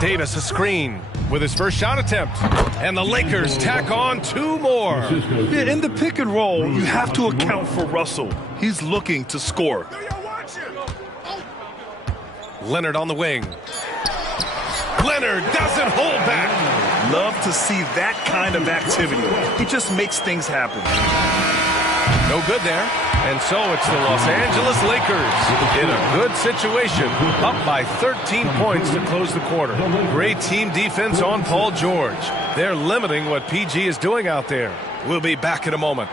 Davis a screen with his first shot attempt. And the Lakers tack on 2 more. Yeah, in the pick and roll, you have to account for Russell. He's looking to score. Leonard on the wing. Leonard doesn't hold back. Love to see that kind of activity. He just makes things happen. No good there. And so it's the Los Angeles Lakers in a good situation, up by 13 points to close the quarter. Great team defense on Paul George. They're limiting what PG is doing out there. We'll be back in a moment.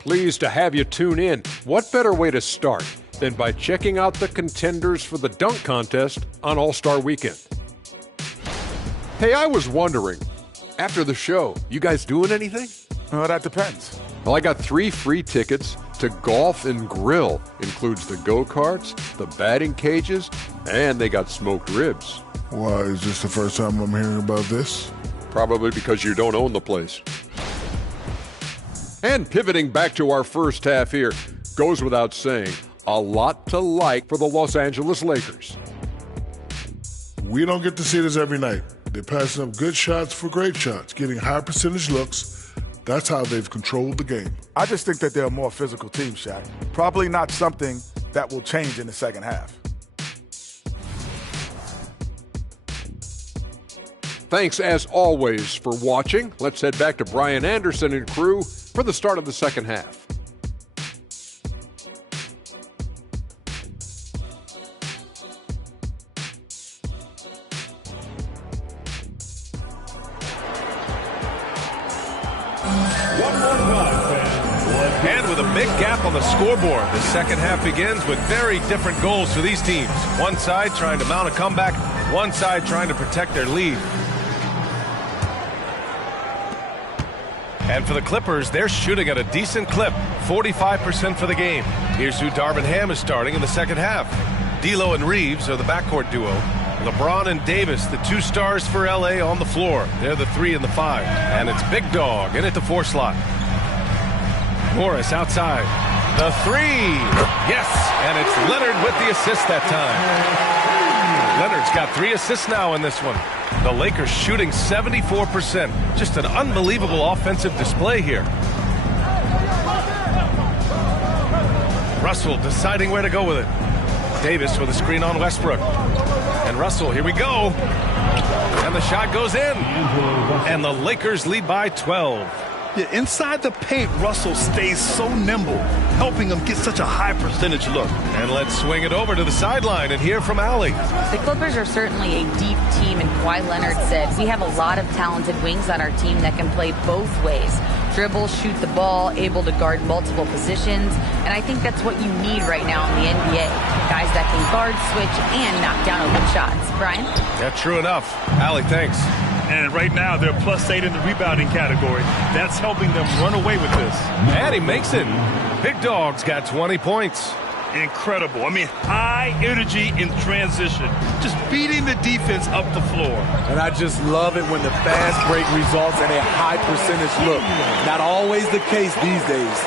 Pleased to have you tune in. What better way to start than by checking out the contenders for the dunk contest on All-Star Weekend? Hey, I was wondering, after the show, you guys doing anything? Well, that depends. Well, I got 3 free tickets to Golf and Grill. Includes the go-karts, the batting cages, and they got smoked ribs. Why, is this the first time I'm hearing about this? Probably because you don't own the place. And pivoting back to our first half here, goes without saying, a lot to like for the Los Angeles Lakers. We don't get to see this every night. They're passing up good shots for great shots, getting high percentage looks. That's how they've controlled the game. I just think that they're a more physical team, Shaq. Probably not something that will change in the second half. Thanks, as always, for watching. Let's head back to Brian Anderson and crew for the start of the second half. And with a big gap on the scoreboard, the second half begins with very different goals for these teams. One side trying to mount a comeback, one side trying to protect their lead. And for the Clippers, they're shooting at a decent clip, 45% for the game. Here's who Darvin Ham is starting in the second half. D'Lo and Reeves are the backcourt duo. LeBron and Davis, the 2 stars for LA, on the floor. They're the 3 and the 5. And it's Big Dog in at the 4 slot. Morris outside. The 3. Yes, and it's Leonard with the assist that time. Leonard's got 3 assists now in this one. The Lakers shooting 74%. Just an unbelievable offensive display here. Russell deciding where to go with it. Davis with a screen on Westbrook. And Russell, here we go. And the shot goes in. And the Lakers lead by 12. Yeah, inside the paint, Russell stays so nimble, helping him get such a high percentage look. And let's swing it over to the sideline and hear from Allie. The Clippers are certainly a deep team, and Kawhi Leonard said, we have a lot of talented wings on our team that can play both ways. Dribble, shoot the ball, able to guard multiple positions, and I think that's what you need right now in the NBA. Guys that can guard, switch, and knock down open shots. Brian? Yeah, true enough. Allie, thanks. And right now, they're +8 in the rebounding category. That's helping them run away with this. And he makes it. Big Dog's got 20 points. Incredible. I mean, high energy in transition. Just beating the defense up the floor. And I just love it when the fast break results in a high percentage look. Not always the case these days.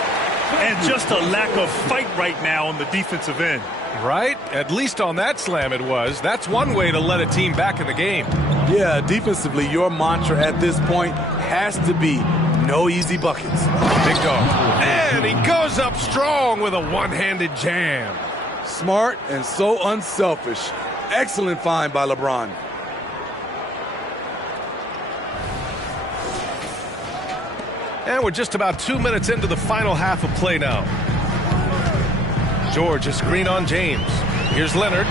And just a lack of fight right now on the defensive end. Right? At least on that slam it was. That's one way to let a team back in the game. Yeah, defensively, your mantra at this point has to be no easy buckets. Big Dog. And he goes up strong with a one-handed jam. Smart and so unselfish. Excellent find by LeBron. And we're just about 2 minutes into the final half of play now. George, a screen on James. Here's Leonard.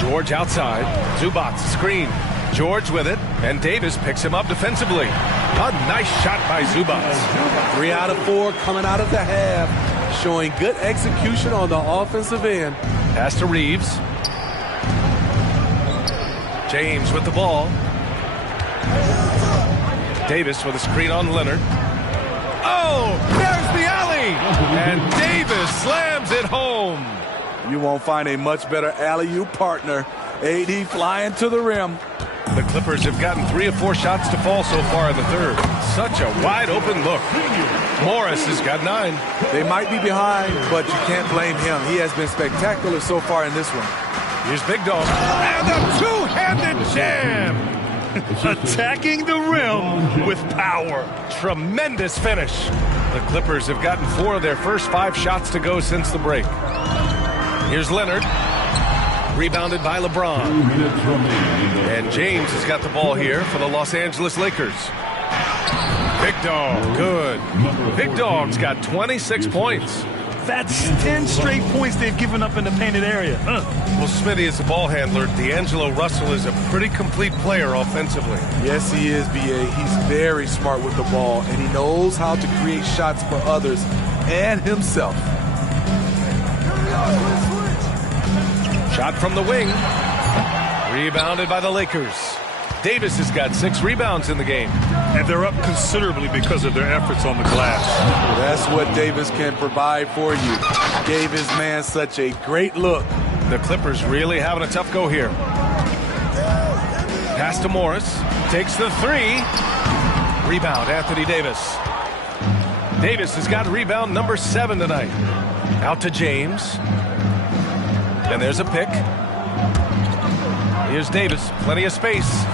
George outside. Zubac, screen. George with it, and Davis picks him up defensively. A nice shot by Zubac. 3 out of 4 coming out of the half, showing good execution on the offensive end. Pass to Reeves. James with the ball. Davis with a screen on Leonard. Oh, there's the alley! And Davis slams it home. You won't find a much better alley-oop partner. AD flying to the rim. The Clippers have gotten 3 of 4 shots to fall so far in the third. Such a wide-open look. Morris has got 9. They might be behind, but you can't blame him. He has been spectacular so far in this one. Here's Big Dog. And a two-handed jam. Attacking the rim with power. Tremendous finish. The Clippers have gotten 4 of their first 5 shots to go since the break. Here's Leonard. Rebounded by LeBron. And James has got the ball here for the Los Angeles Lakers. Big Dog, good. Big Dog's got 26 points. That's 10 straight points they've given up in the painted area. Well, Smitty is the ball handler. D'Angelo Russell is a pretty complete player offensively. Yes, he is, B.A. He's very smart with the ball, and he knows how to create shots for others and himself. Shot from the wing. Rebounded by the Lakers. Davis has got 6 rebounds in the game. And they're up considerably because of their efforts on the glass. That's what Davis can provide for you. Gave his man such a great look. The Clippers really having a tough go here. Pass to Morris. Takes the 3. Rebound, Anthony Davis. Davis has got rebound number 7 tonight. Out to James. And there's a pick. Here's Davis. Plenty of space.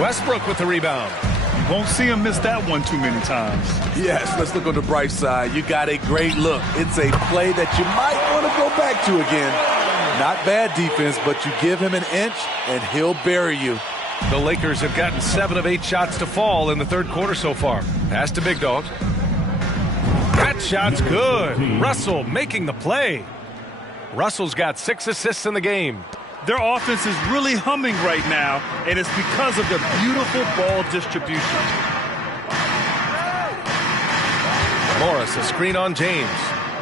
Westbrook with the rebound. Won't see him miss that one too many times. Yes, let's look on the bright side. You got a great look. It's a play that you might want to go back to again. Not bad defense, but you give him an inch and he'll bury you. The Lakers have gotten 7 of 8 shots to fall in the third quarter so far. Pass to Big Dog. That shot's good. Russell making the play. Russell's got 6 assists in the game. Their offense is really humming right now, and it's because of the beautiful ball distribution. Morris, a screen on James.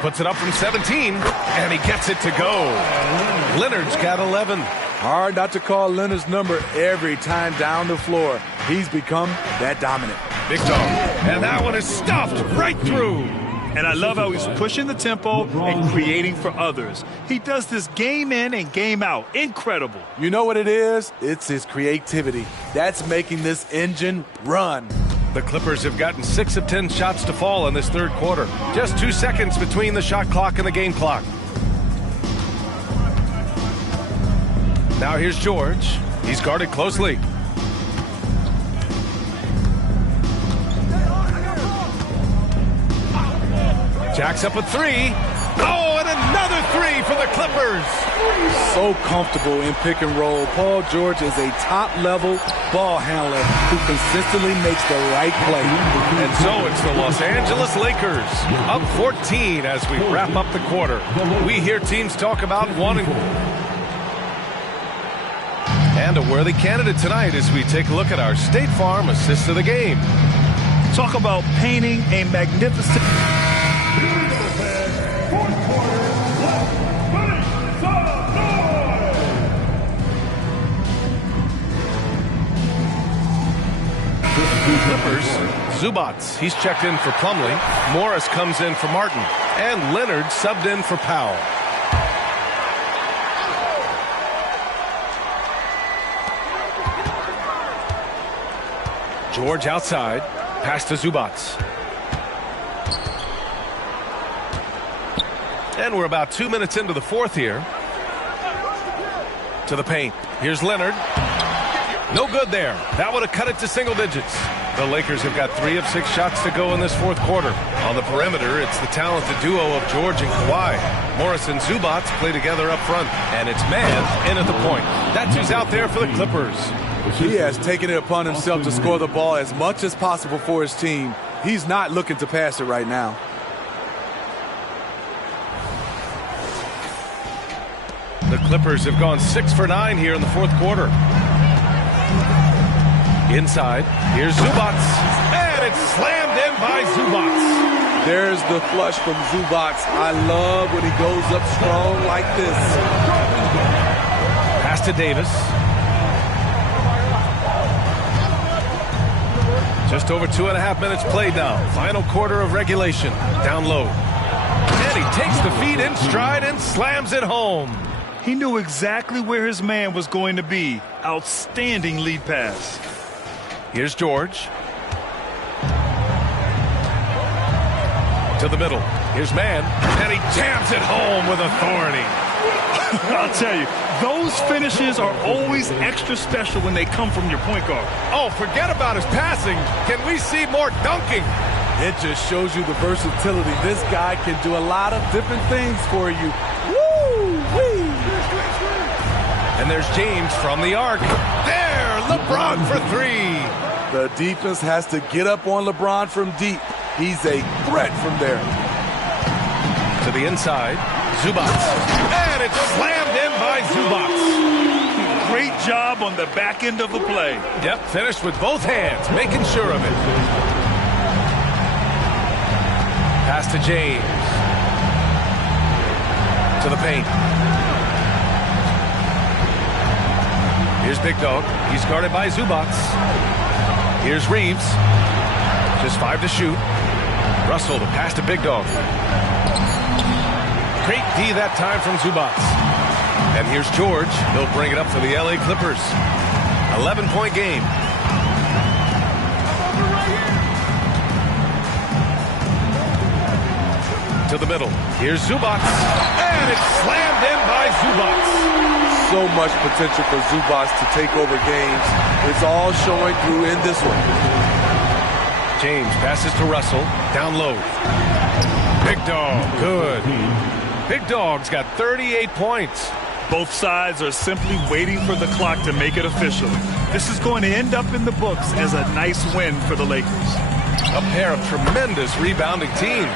Puts it up from 17, and he gets it to go. Leonard's got 11. Hard not to call Leonard's number every time down the floor. He's become that dominant. Big Dog. And that one is stuffed right through. And I love how he's pushing the tempo and creating for others. He does this game in and game out. Incredible. You know what it is? It's his creativity. That's making this engine run. The Clippers have gotten 6 of 10 shots to fall in this third quarter. Just 2 seconds between the shot clock and the game clock. Now here's George. He's guarded closely. Jacks up a 3. Oh, and another 3 for the Clippers. So comfortable in pick and roll. Paul George is a top-level ball handler who consistently makes the right play. And so it's the Los Angeles Lakers up 14 as we wrap up the quarter. We hear teams talk about wanting. And a worthy candidate tonight as we take a look at our State Farm assist of the game. Talk about painting a magnificent... Clippers, Zubats, he's checked in for Plumlee. Morris comes in for Martin. And Leonard subbed in for Powell. George outside. Pass to Zubats. And we're about 2 minutes into the fourth here. To the paint. Here's Leonard. No good there. That would have cut it to single digits. The Lakers have got 3 of 6 shots to go in this fourth quarter. On the perimeter, it's the talented duo of George and Kawhi. Morris and Zubats play together up front. And it's man in at the point. That's who's out there for the Clippers. He has taken it upon himself to score the ball as much as possible for his team. He's not looking to pass it right now. The Clippers have gone 6 for 9 here in the fourth quarter. Inside, here's Zubats, and it's slammed in by Zubats. There's the flush from Zubats. I love when he goes up strong like this. Pass to Davis. Just over 2.5 minutes played now. Final quarter of regulation. Down low. And he takes the feed in stride and slams it home. He knew exactly where his man was going to be. Outstanding lead pass. Here's George. To the middle. Here's Mann. And he jams it home with authority. I'll tell you, those finishes are always extra special when they come from your point guard. Oh, forget about his passing. Can we see more dunking? It just shows you the versatility. This guy can do a lot of different things for you. Woo-wee! And there's James from the arc. There, LeBron for 3. The defense has to get up on LeBron from deep. He's a threat from there. To the inside, Zubac. And it's slammed in by Zubac. Great job on the back end of the play. Yep, finished with both hands, making sure of it. Pass to James. To the paint. Here's Big Dog. He's guarded by Zubac. Here's Reeves. Just 5 to shoot. Russell to pass to Big Dog. Great D that time from Zubac. And here's George. He'll bring it up for the LA Clippers. 11-point game. To the middle. Here's Zubac. And it's slammed in by Zubac. So much potential for Zubac to take over games. It's all showing through in this one. James passes to Russell. Down low. Big Dog. Good. Big Dog's got 38 points. Both sides are simply waiting for the clock to make it official. This is going to end up in the books as a nice win for the Lakers. A pair of tremendous rebounding teams.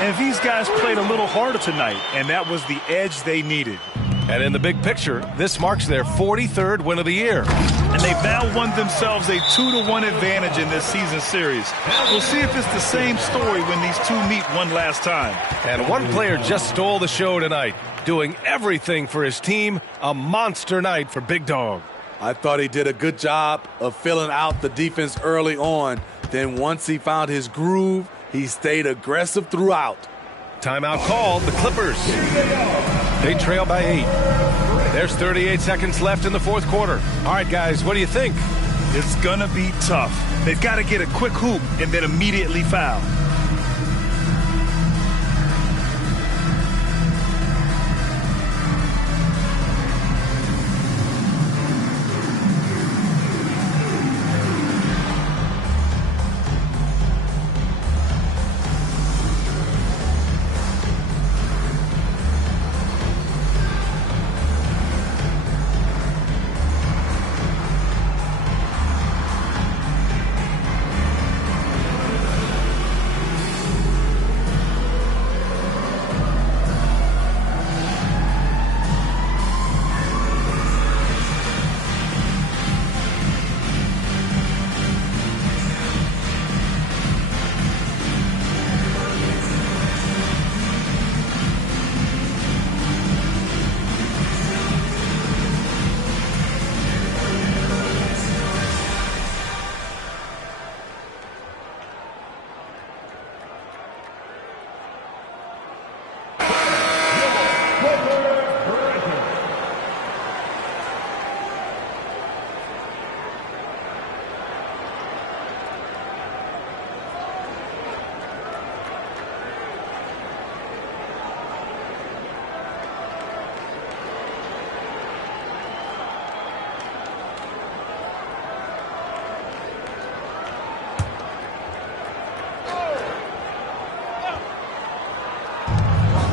And these guys played a little harder tonight, and that was the edge they needed. And in the big picture, this marks their 43rd win of the year. And they've now won themselves a 2-1 advantage in this season series. We'll see if it's the same story when these two meet one last time. And one player just stole the show tonight, doing everything for his team. A monster night for Big Dog. I thought he did a good job of filling out the defense early on. Then once he found his groove, he stayed aggressive throughout. Timeout called, the Clippers. They trail by 8. There's 38 seconds left in the fourth quarter. All right, guys, what do you think? It's going to be tough. They've got to get a quick hoop and then immediately foul.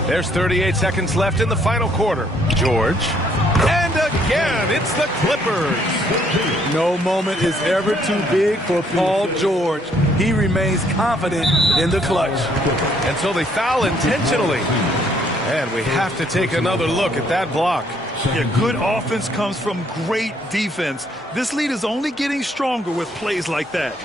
There's 38 seconds left in the final quarter. George. And again, it's the Clippers. No moment is ever too big for Paul George. He remains confident in the clutch. And so they foul intentionally. And we have to take another look at that block. Yeah, good offense comes from great defense. This lead is only getting stronger with plays like that.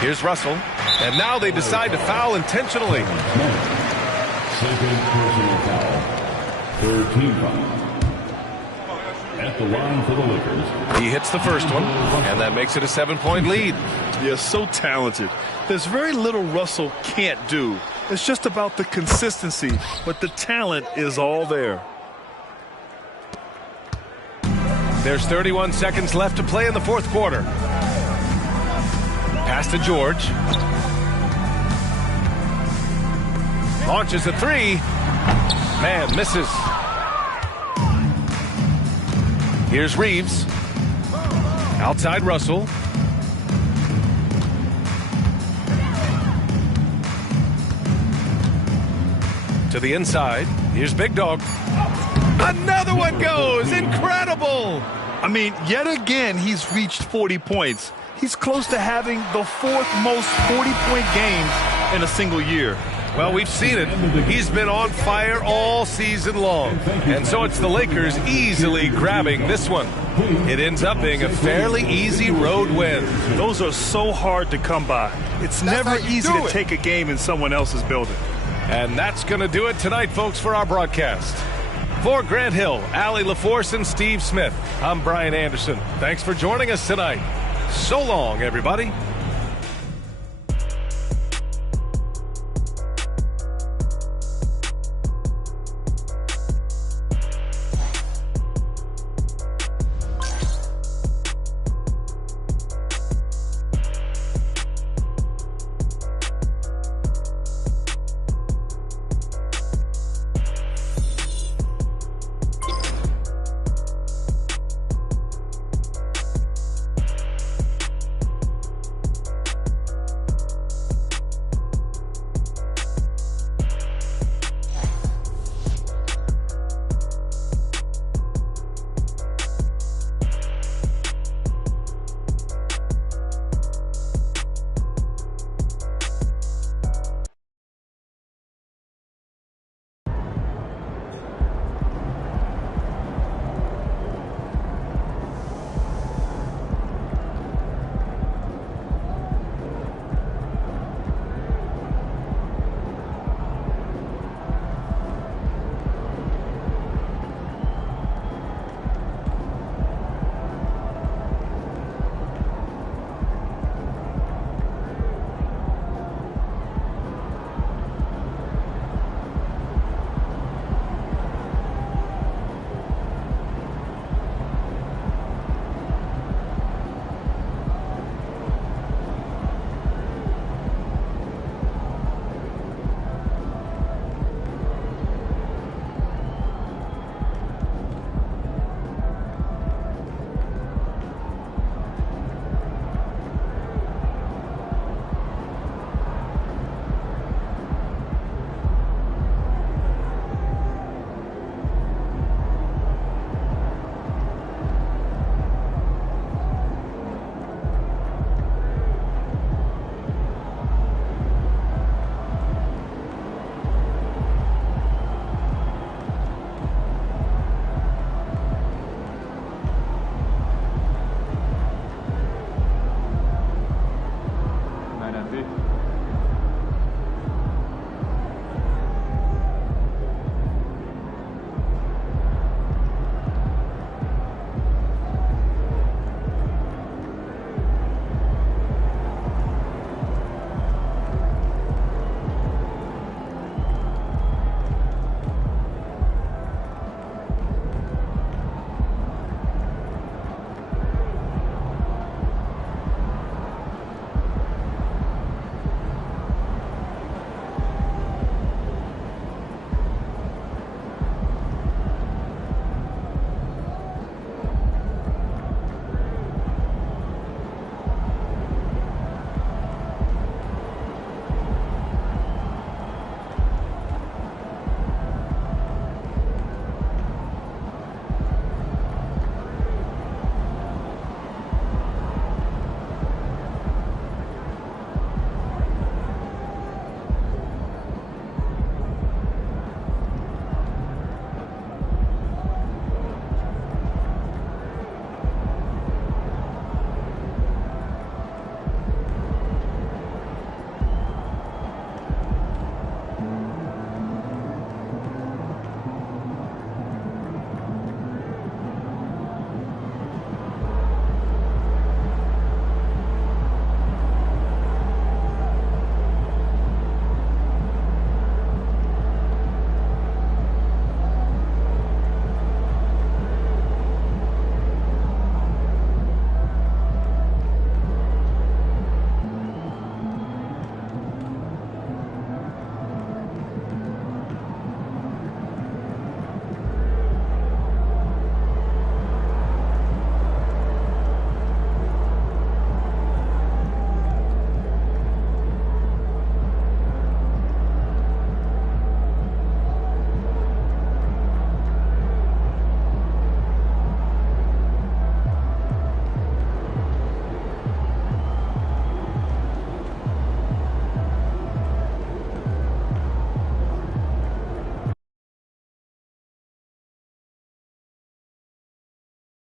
Here's Russell. And now they decide to foul intentionally. Second personal foul. Third team foul. At the line for the Lakers. He hits the first one, and that makes it a 7-point lead. Yeah, so talented. There's very little Russell can't do. It's just about the consistency, but the talent is all there. There's 31 seconds left to play in the fourth quarter. Pass to George. Launches a three. Man, misses. Here's Reeves. Outside Russell. To the inside. Here's Big Dog. Another one goes. Incredible. I mean, yet again, he's reached 40 points. He's close to having the 4th most 40-point games in a single year. Well, we've seen it. He's been on fire all season long. And so it's the Lakers easily grabbing this one. It ends up being a fairly easy road win. Those are so hard to come by. It's never easy to take a game in someone else's building. And that's going to do it tonight, folks, for our broadcast. For Grant Hill, Allie LaForce, and Steve Smith, I'm Brian Anderson. Thanks for joining us tonight. So long, everybody.